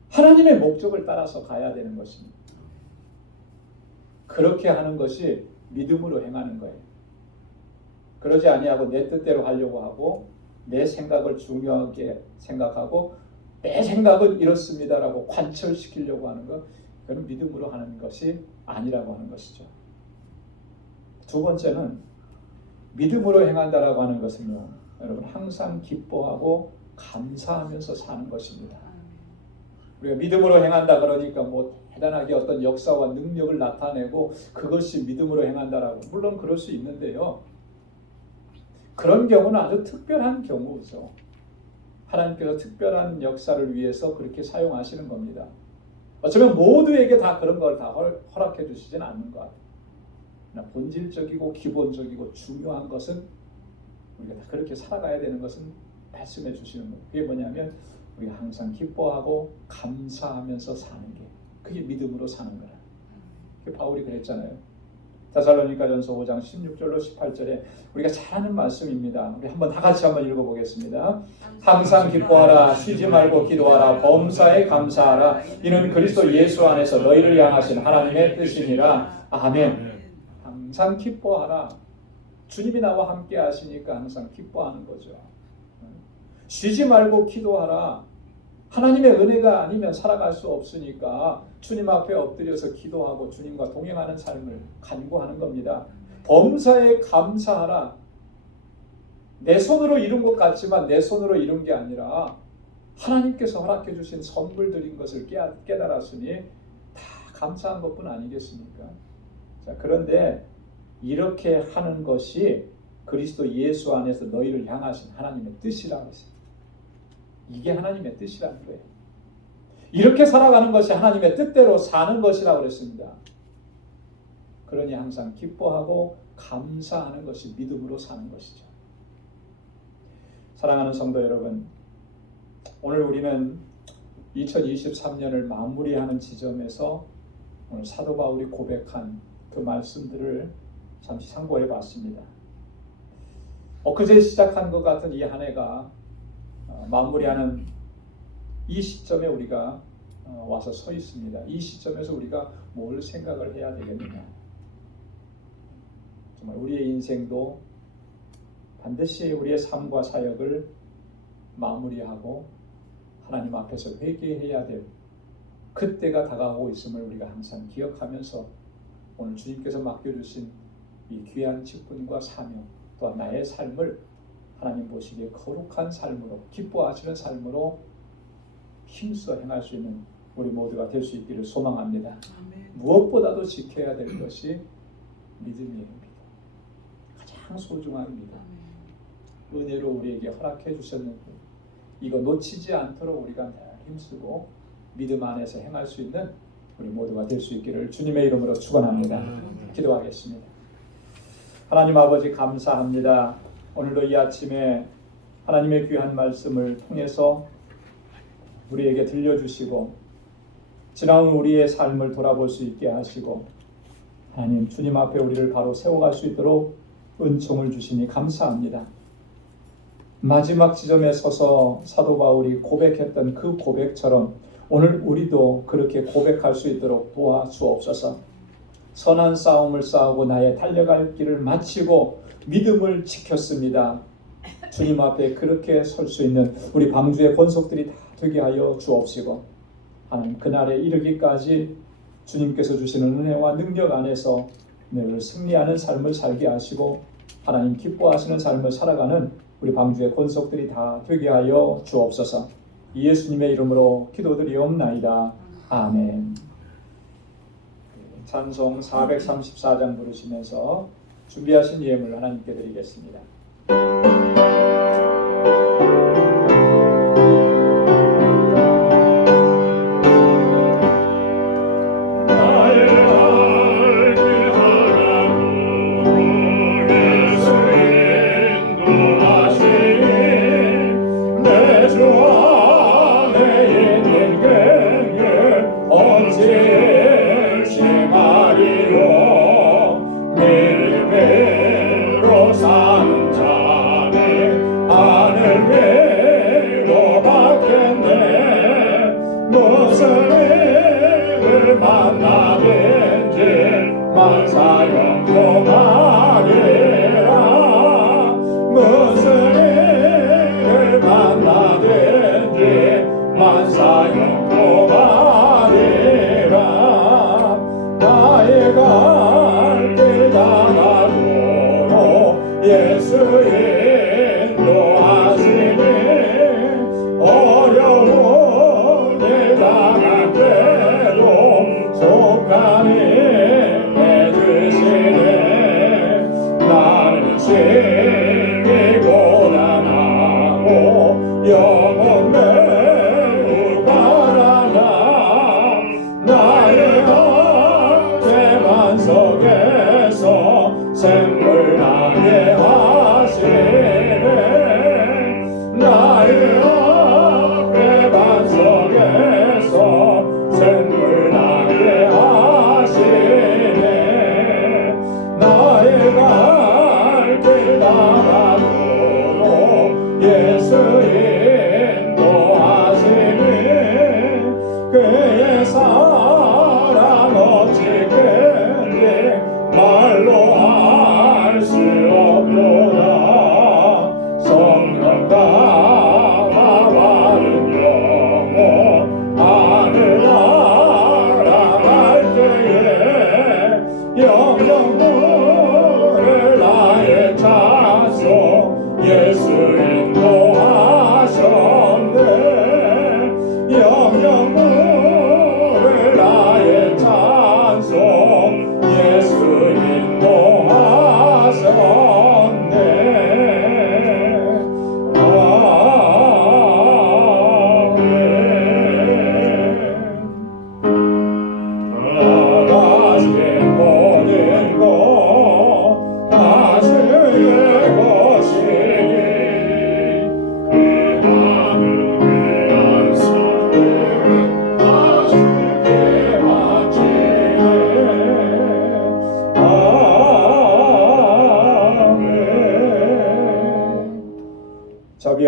하나님의 목적을 따라서 가야 되는 것입니다. 그렇게 하는 것이 믿음으로 행하는 거예요. 그러지 아니하고 내 뜻대로 하려고 하고 내 생각을 중요하게 생각하고 내 생각은 이렇습니다라고 관철시키려고 하는 것, 그건 믿음으로 하는 것이 아니라고 하는 것이죠. 두 번째는 믿음으로 행한다라고 하는 것은요, 여러분, 항상 기뻐하고 감사하면서 사는 것입니다. 우리가 믿음으로 행한다 그러니까 대단하게 어떤 역사와 능력을 나타내고 그것이 믿음으로 행한다라고, 물론 그럴 수 있는데요, 그런 경우는 아주 특별한 경우죠. 하나님께서 특별한 역사를 위해서 그렇게 사용하시는 겁니다. 어쩌면 모두에게 다 그런 걸 다 허락해 주시진 않는 것 같아요. 본질적이고 기본적이고 중요한 것은 우리가 다 그렇게 살아가야 되는 것은 말씀해 주시는 거예요. 그게 뭐냐면 우리가 항상 기뻐하고 감사하면서 사는 게, 그게 믿음으로 사는 거라. 그게 바울이 그랬잖아요. 데살로니가전서 5장 16절로 18절에 우리가 잘 아는 말씀입니다. 우리 한번 다 같이 한번 읽어보겠습니다. 항상 기뻐하라, 쉬지 말고 기도하라, 범사에 감사하라. 이는 그리스도 예수 안에서 너희를 향하신 하나님의 뜻이니라. 아멘. 항상 기뻐하라. 주님이 나와 함께 하시니까 항상 기뻐하는 거죠. 쉬지 말고 기도하라. 하나님의 은혜가 아니면 살아갈 수 없으니까 주님 앞에 엎드려서 기도하고 주님과 동행하는 삶을 간구하는 겁니다. 범사에 감사하라. 내 손으로 이룬 것 같지만 내 손으로 이룬 게 아니라 하나님께서 허락해 주신 선물들인 것을 깨달았으니 다 감사한 것뿐 아니겠습니까? 자, 그런데 이렇게 하는 것이 그리스도 예수 안에서 너희를 향하신 하나님의 뜻이라고 했습니다. 이게 하나님의 뜻이라는 거예요. 이렇게 살아가는 것이 하나님의 뜻대로 사는 것이라고 그랬습니다. 그러니 항상 기뻐하고 감사하는 것이 믿음으로 사는 것이죠. 사랑하는 성도 여러분, 오늘 우리는 2023년을 마무리하는 지점에서 오늘 사도 바울이 고백한 그 말씀들을 잠시 참고해 봤습니다. 엊그제 시작한 것 같은 이 한 해가 마무리하는 이 시점에 우리가 와서 서 있습니다. 이 시점에서 우리가 뭘 생각을 해야 되겠느냐. 정말 우리의 인생도 반드시 우리의 삶과 사역을 마무리하고 하나님 앞에서 회개해야 될 그때가 다가오고 있음을 우리가 항상 기억하면서 오늘 주님께서 맡겨주신 이 귀한 직분과 사명 또한 나의 삶을 하나님 보시기에 거룩한 삶으로 기뻐하시는 삶으로 힘써 행할 수 있는 우리 모두가 될 수 있기를 소망합니다. 아멘. 무엇보다도 지켜야 될 것이 믿음입니다. 가장 소중한 믿음. 은혜로 우리에게 허락해 주셨는데 이거 놓치지 않도록 우리가 늘 힘쓰고 믿음 안에서 행할 수 있는 우리 모두가 될 수 있기를 주님의 이름으로 축원합니다. 기도하겠습니다. 하나님 아버지 감사합니다. 오늘도 이 아침에 하나님의 귀한 말씀을 통해서 우리에게 들려주시고 지나온 우리의 삶을 돌아볼 수 있게 하시고 하나님 주님 앞에 우리를 바로 세워갈 수 있도록 은총을 주시니 감사합니다. 마지막 지점에 서서 사도 바울이 고백했던 그 고백처럼 오늘 우리도 그렇게 고백할 수 있도록 도와주옵소서. 선한 싸움을 싸우고 나의 달려갈 길을 마치고 믿음을 지켰습니다. 주님 앞에 그렇게 설 수 있는 우리 방주의 권속들이 다 되게 하여 주옵시고 하나님 그날에 이르기까지 주님께서 주시는 은혜와 능력 안에서 늘 승리하는 삶을 살게 하시고 하나님 기뻐하시는 삶을 살아가는 우리 방주의 권속들이 다 되게 하여 주옵소서. 예수님의 이름으로 기도드리옵나이다. 아멘. 찬송 434장 부르시면서 준비하신 예물 하나님께 드리겠습니다. 말로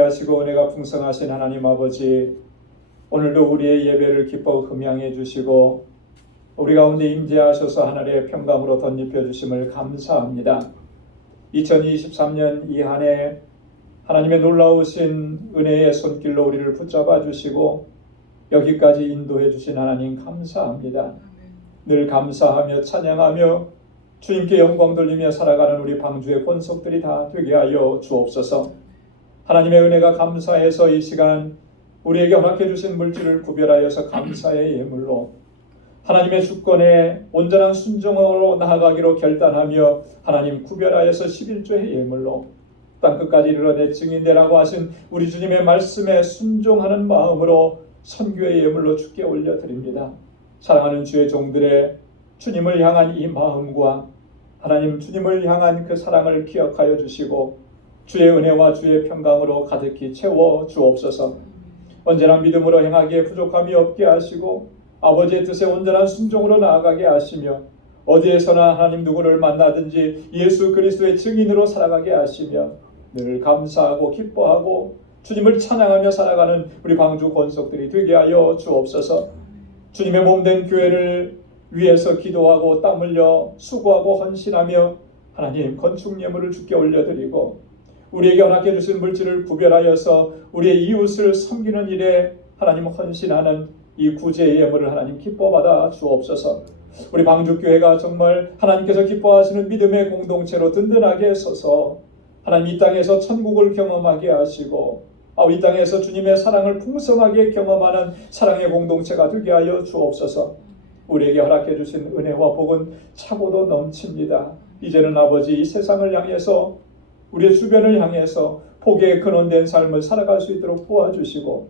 위대하시고 은혜가 풍성하신 하나님 아버지, 오늘도 우리의 예배를 기뻐 흠양해 주시고 우리 가운데 임재하셔서 하늘의 평강으로 덧입혀 주심을 감사합니다. 2023년 이 한 해 하나님의 놀라우신 은혜의 손길로 우리를 붙잡아 주시고 여기까지 인도해 주신 하나님 감사합니다. 늘 감사하며 찬양하며 주님께 영광 돌리며 살아가는 우리 방주의 권속들이 다 되게 하여 주옵소서. 하나님의 은혜가 감사해서 이 시간 우리에게 허락해 주신 물질을 구별하여서 감사의 예물로 하나님의 주권에 온전한 순종으로 나아가기로 결단하며 하나님 구별하여서 11조의 예물로 땅끝까지 이르러 내 증인되라고 하신 우리 주님의 말씀에 순종하는 마음으로 선교의 예물로 주께 올려드립니다. 사랑하는 주의 종들의 주님을 향한 이 마음과 하나님 주님을 향한 그 사랑을 기억하여 주시고 주의 은혜와 주의 평강으로 가득히 채워 주옵소서. 언제나 믿음으로 행하기에 부족함이 없게 하시고 아버지의 뜻에 온전한 순종으로 나아가게 하시며 어디에서나 하나님 누구를 만나든지 예수 그리스도의 증인으로 살아가게 하시며 늘 감사하고 기뻐하고 주님을 찬양하며 살아가는 우리 방주 권속들이 되게 하여 주옵소서. 주님의 몸된 교회를 위해서 기도하고 땀 흘려 수고하고 헌신하며 하나님 건축 예물을 주께 올려드리고 우리에게 허락해 주신 물질을 구별하여서 우리의 이웃을 섬기는 일에 하나님 헌신하는 이 구제의 예물을 하나님 기뻐 받아 주옵소서. 우리 방주교회가 정말 하나님께서 기뻐하시는 믿음의 공동체로 든든하게 서서 하나님 이 땅에서 천국을 경험하게 하시고 이 땅에서 주님의 사랑을 풍성하게 경험하는 사랑의 공동체가 되게 하여 주옵소서. 우리에게 허락해 주신 은혜와 복은 차고도 넘칩니다. 이제는 아버지 이 세상을 향해서 우리의 주변을 향해서 복의 근원된 삶을 살아갈 수 있도록 도와주시고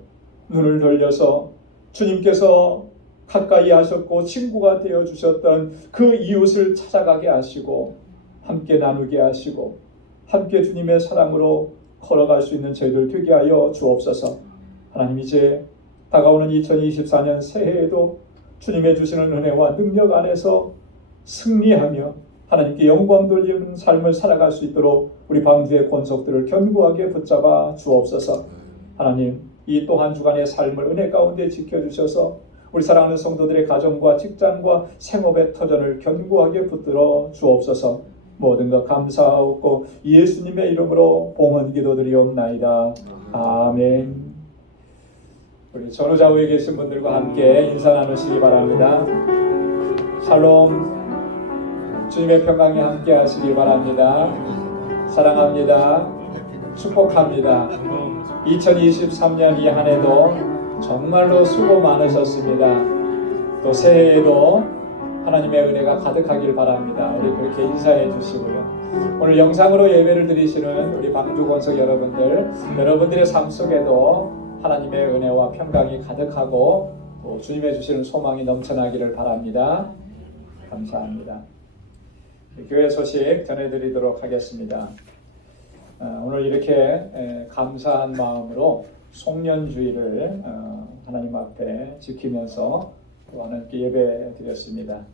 눈을 돌려서 주님께서 가까이 하셨고 친구가 되어 주셨던 그 이웃을 찾아가게 하시고 함께 나누게 하시고 함께 주님의 사랑으로 걸어갈 수 있는 저희들 되게 하여 주옵소서. 하나님 이제 다가오는 2024년 새해에도 주님의 주시는 은혜와 능력 안에서 승리하며 하나님께 영광 돌리는 삶을 살아갈 수 있도록 우리 방주의 권속들을 견고하게 붙잡아 주옵소서. 하나님 이 또 한 주간의 삶을 은혜 가운데 지켜주셔서 우리 사랑하는 성도들의 가정과 직장과 생업의 터전을 견고하게 붙들어 주옵소서. 모든 것 감사하고 예수님의 이름으로 봉헌 기도드리옵나이다. 아멘. 우리 전후좌우에 계신 분들과 함께 인사 나누시기 바랍니다. 샬롬. 주님의 평강이 함께 하시기 바랍니다. 사랑합니다. 축복합니다. 2023년 이 한 해도 정말로 수고 많으셨습니다. 또 새해에도 하나님의 은혜가 가득하길 바랍니다. 우리 그렇게 인사해 주시고요. 오늘 영상으로 예배를 드리시는 우리 방주권석 여러분들의 삶 속에도 하나님의 은혜와 평강이 가득하고 또 주님의 주시는 소망이 넘쳐나기를 바랍니다. 감사합니다. 교회 소식 전해드리도록 하겠습니다. 오늘 이렇게 감사한 마음으로 송년주의를 하나님 앞에 지키면서 또 하나님께 예배 드렸습니다.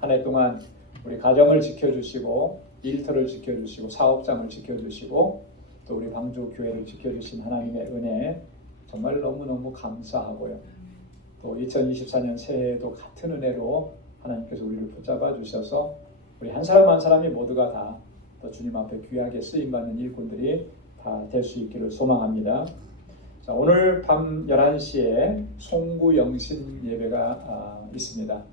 한 해 동안 우리 가정을 지켜주시고 일터를 지켜주시고 사업장을 지켜주시고 또 우리 방주 교회를 지켜주신 하나님의 은혜 정말 너무너무 감사하고요. 또 2024년 새해에도 같은 은혜로 하나님께서 우리를 붙잡아 주셔서 우리 한 사람 한 사람이 모두가 다 또 주님 앞에 귀하게 쓰임받는 일꾼들이 다 될 수 있기를 소망합니다. 자, 오늘 밤 11시에 송구영신 예배가 있습니다.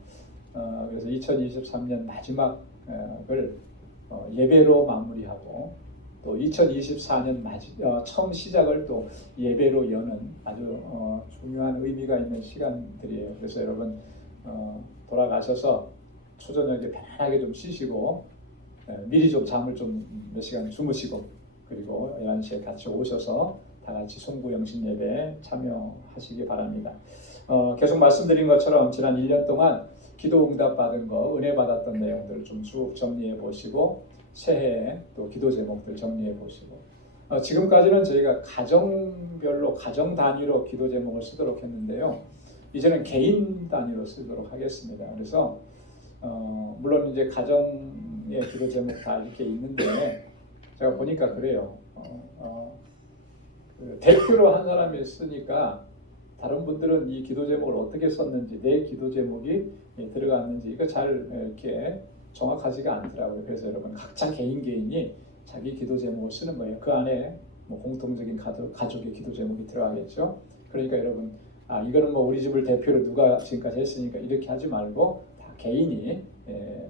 그래서 2023년 마지막을 예배로 마무리하고 또 2024년 처음 시작을 또 예배로 여는 아주 중요한 의미가 있는 시간들이에요. 그래서 여러분 돌아가셔서 초저녁에 편안하게 좀 쉬시고 미리 좀 잠을 좀 몇 시간 주무시고 그리고 11시에 같이 오셔서 다 같이 송구영신 예배에 참여하시기 바랍니다. 계속 말씀드린 것처럼 지난 1년 동안 기도 응답 받은 거, 은혜 받았던 내용들을 좀 쭉 정리해 보시고 새해에 또 기도 제목들 정리해 보시고 지금까지는 저희가 가정별로 가정 단위로 기도 제목을 쓰도록 했는데요. 이제는 개인 단위로 쓰도록 하겠습니다. 그래서 물론 이제 가정의 기도 제목 다 이렇게 있는데 제가 보니까 그래요. 그 대표로 한 사람이 쓰니까 다른 분들은 이 기도 제목을 어떻게 썼는지, 내 기도 제목이 들어갔는지 이거 잘 이렇게 정확하지가 않더라고요. 그래서 여러분 각자 개인이 자기 기도 제목을 쓰는 거예요. 그 안에 뭐 공통적인 가족의 기도 제목이 들어가겠죠. 그러니까 여러분 이거는 뭐 우리 집을 대표로 누가 지금까지 했으니까 이렇게 하지 말고 다 개인이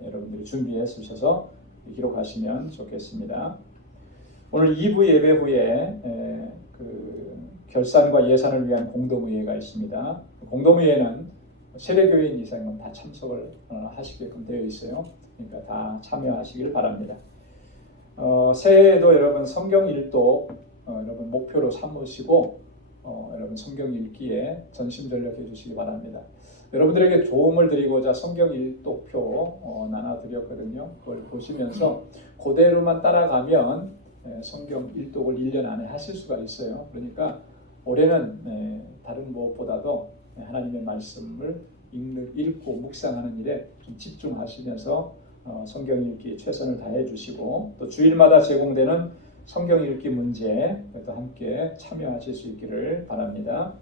여러분들이 준비해 주셔서 기록하시면 좋겠습니다. 오늘 2부 예배 후에 그 결산과 예산을 위한 공동의회가 있습니다. 공동의회는 세례교인 이상은 다 참석을 하시게끔 되어 있어요. 그러니까 다 참여하시길 바랍니다. 새해에도 여러분 성경 일독 여러분 목표로 삼으시고 여러분 성경 읽기에 전심전력해 주시기 바랍니다. 여러분들에게 도움을 드리고자 성경 일독표 나눠드렸거든요. 그걸 보시면서 그대로만 따라가면 성경 일독을 1년 안에 하실 수가 있어요. 그러니까 올해는 다른 무엇보다도 하나님의 말씀을 읽고 묵상하는 일에 좀 집중하시면서 성경 읽기에 최선을 다해 주시고 또 주일마다 제공되는 성경 읽기 문제도 함께 참여하실 수 있기를 바랍니다.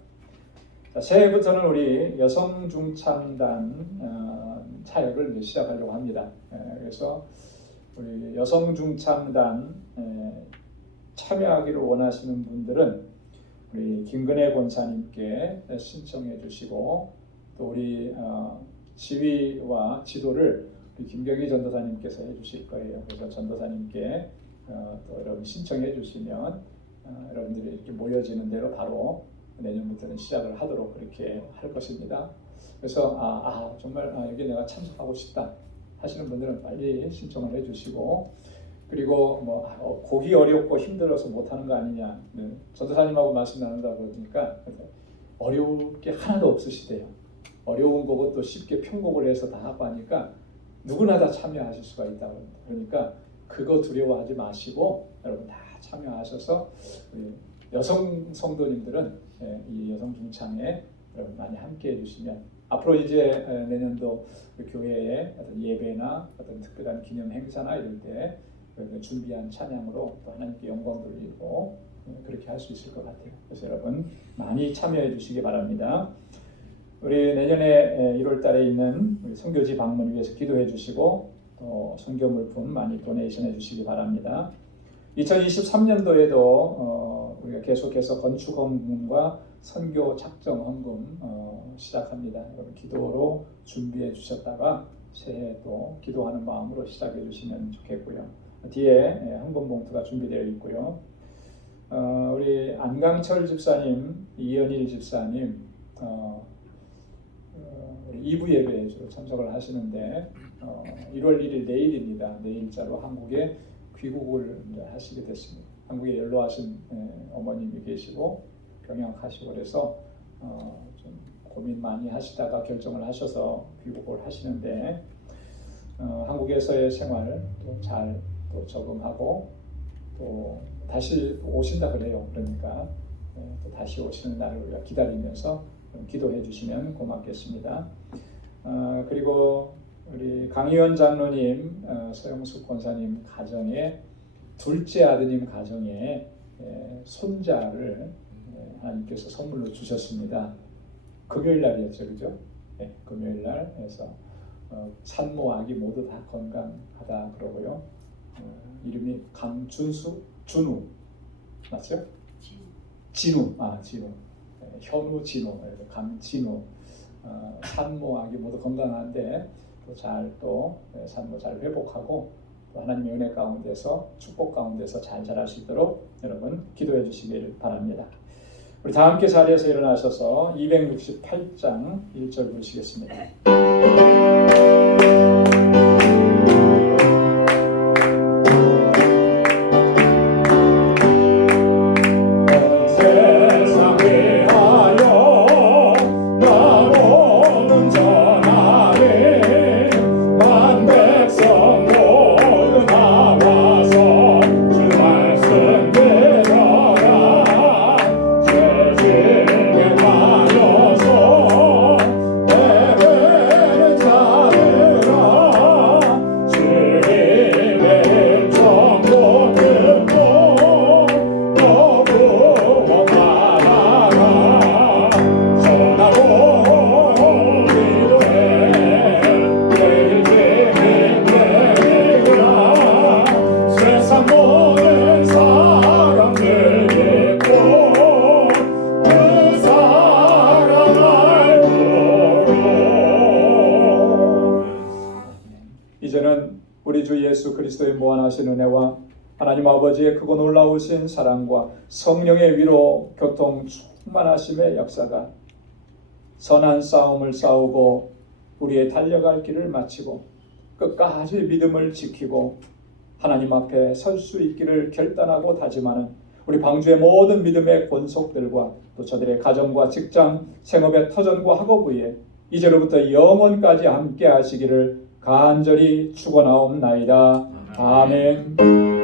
자, 새해부터는 우리 여성 중창단 차역을 시작하려고 합니다. 그래서 우리 여성 중창단 참여하기를 원하시는 분들은 우리 김근혜 권사님께 신청해 주시고 또 우리 지휘와 지도를 우리 김경희 전도사님께서 해주실 거예요. 그래서 전도사님께 또 여러분 신청해 주시면 여러분들이 이렇게 모여지는 대로 바로 내년부터는 시작을 하도록 그렇게 할 것입니다. 그래서 정말 여기 내가 참석하고 싶다 하시는 분들은 빨리 신청을 해주시고 그리고 뭐 보기 어렵고 힘들어서 못하는 거 아니냐 전도사님하고 말씀 나누다 보니까 어려울 게 하나도 없으시대요. 어려운 거고 또 쉽게 편곡을 해서 다 하고 하니까 누구나 다 참여하실 수가 있다고 합니다. 그러니까 그거 두려워하지 마시고 여러분 다 참여하셔서 여성 성도님들은 이 여성 중창에 여러분 많이 함께 해주시면 앞으로 이제 내년도 교회의 어떤 예배나 어떤 특별한 기념 행사나 이럴 때 준비한 찬양으로 또 하나님께 영광 돌리고 그렇게 할 수 있을 것 같아요. 그래서 여러분 많이 참여해 주시기 바랍니다. 우리 내년에 1월 달에 있는 우리 선교지 방문 위해서 기도해 주시고 또 선교 물품 많이 도네이션 해 주시기 바랍니다. 2023년도에도 우리가 계속해서 건축 헌금과 선교 작정 헌금 시작합니다. 여러분 기도로 준비해 주셨다가 새해 또 기도하는 마음으로 시작해 주시면 좋겠고요. 뒤에 헌금 봉투가 준비되어 있고요. 우리 안강철 집사님, 이연일 집사님 2부 예배에 주로 참석을 하시는데 1월 1일 내일입니다. 내일자로 한국에 귀국을 하시게 됐습니다. 한국에 연로하신 어머님이 계시고 병역하시고 그래서 좀 고민 많이 하시다가 결정을 하셔서 귀국을 하시는데 한국에서의 생활 또 잘 또 적응하고 또 다시 오신다 그래요. 그러니까 또 다시 오시는 날을 우리가 기다리면서 기도해 주시면 고맙겠습니다. 그리고 우리 강희원 장로님, 서영숙 권사님 가정에 둘째 아드님 가정에 손자를 하나님께서 선물로 주셨습니다. 금요일 날이었죠, 그죠? 네, 금요일 날 해서 산모 아기 모두 다 건강하다 그러고요. 이름이 강준수, 준우 맞죠? 진우, 진우, 현우, 진우, 강진우. 산모 아기 모두 건강한데 또 잘 산모 잘 회복하고 또 하나님의 은혜 가운데서 축복 가운데서 잘 자랄 수 있도록 여러분 기도해 주시길 바랍니다. 우리 다 함께 자리에서 일어나셔서 268장 1절 부르시겠습니다. 자 충만하신 은혜와 하나님 아버지의 크고 놀라우신 사랑과 성령의 위로 교통 충만하심의 역사가 선한 싸움을 싸우고 우리의 달려갈 길을 마치고 끝까지 믿음을 지키고 하나님 앞에 설 수 있기를 결단하고 다짐하는 우리 방주의 모든 믿음의 권속들과 또 저들의 가정과 직장, 생업의 터전과 학업위에 이제로부터 영원까지 함께 하시기를 간절히 축원하옵나이다. 아멘.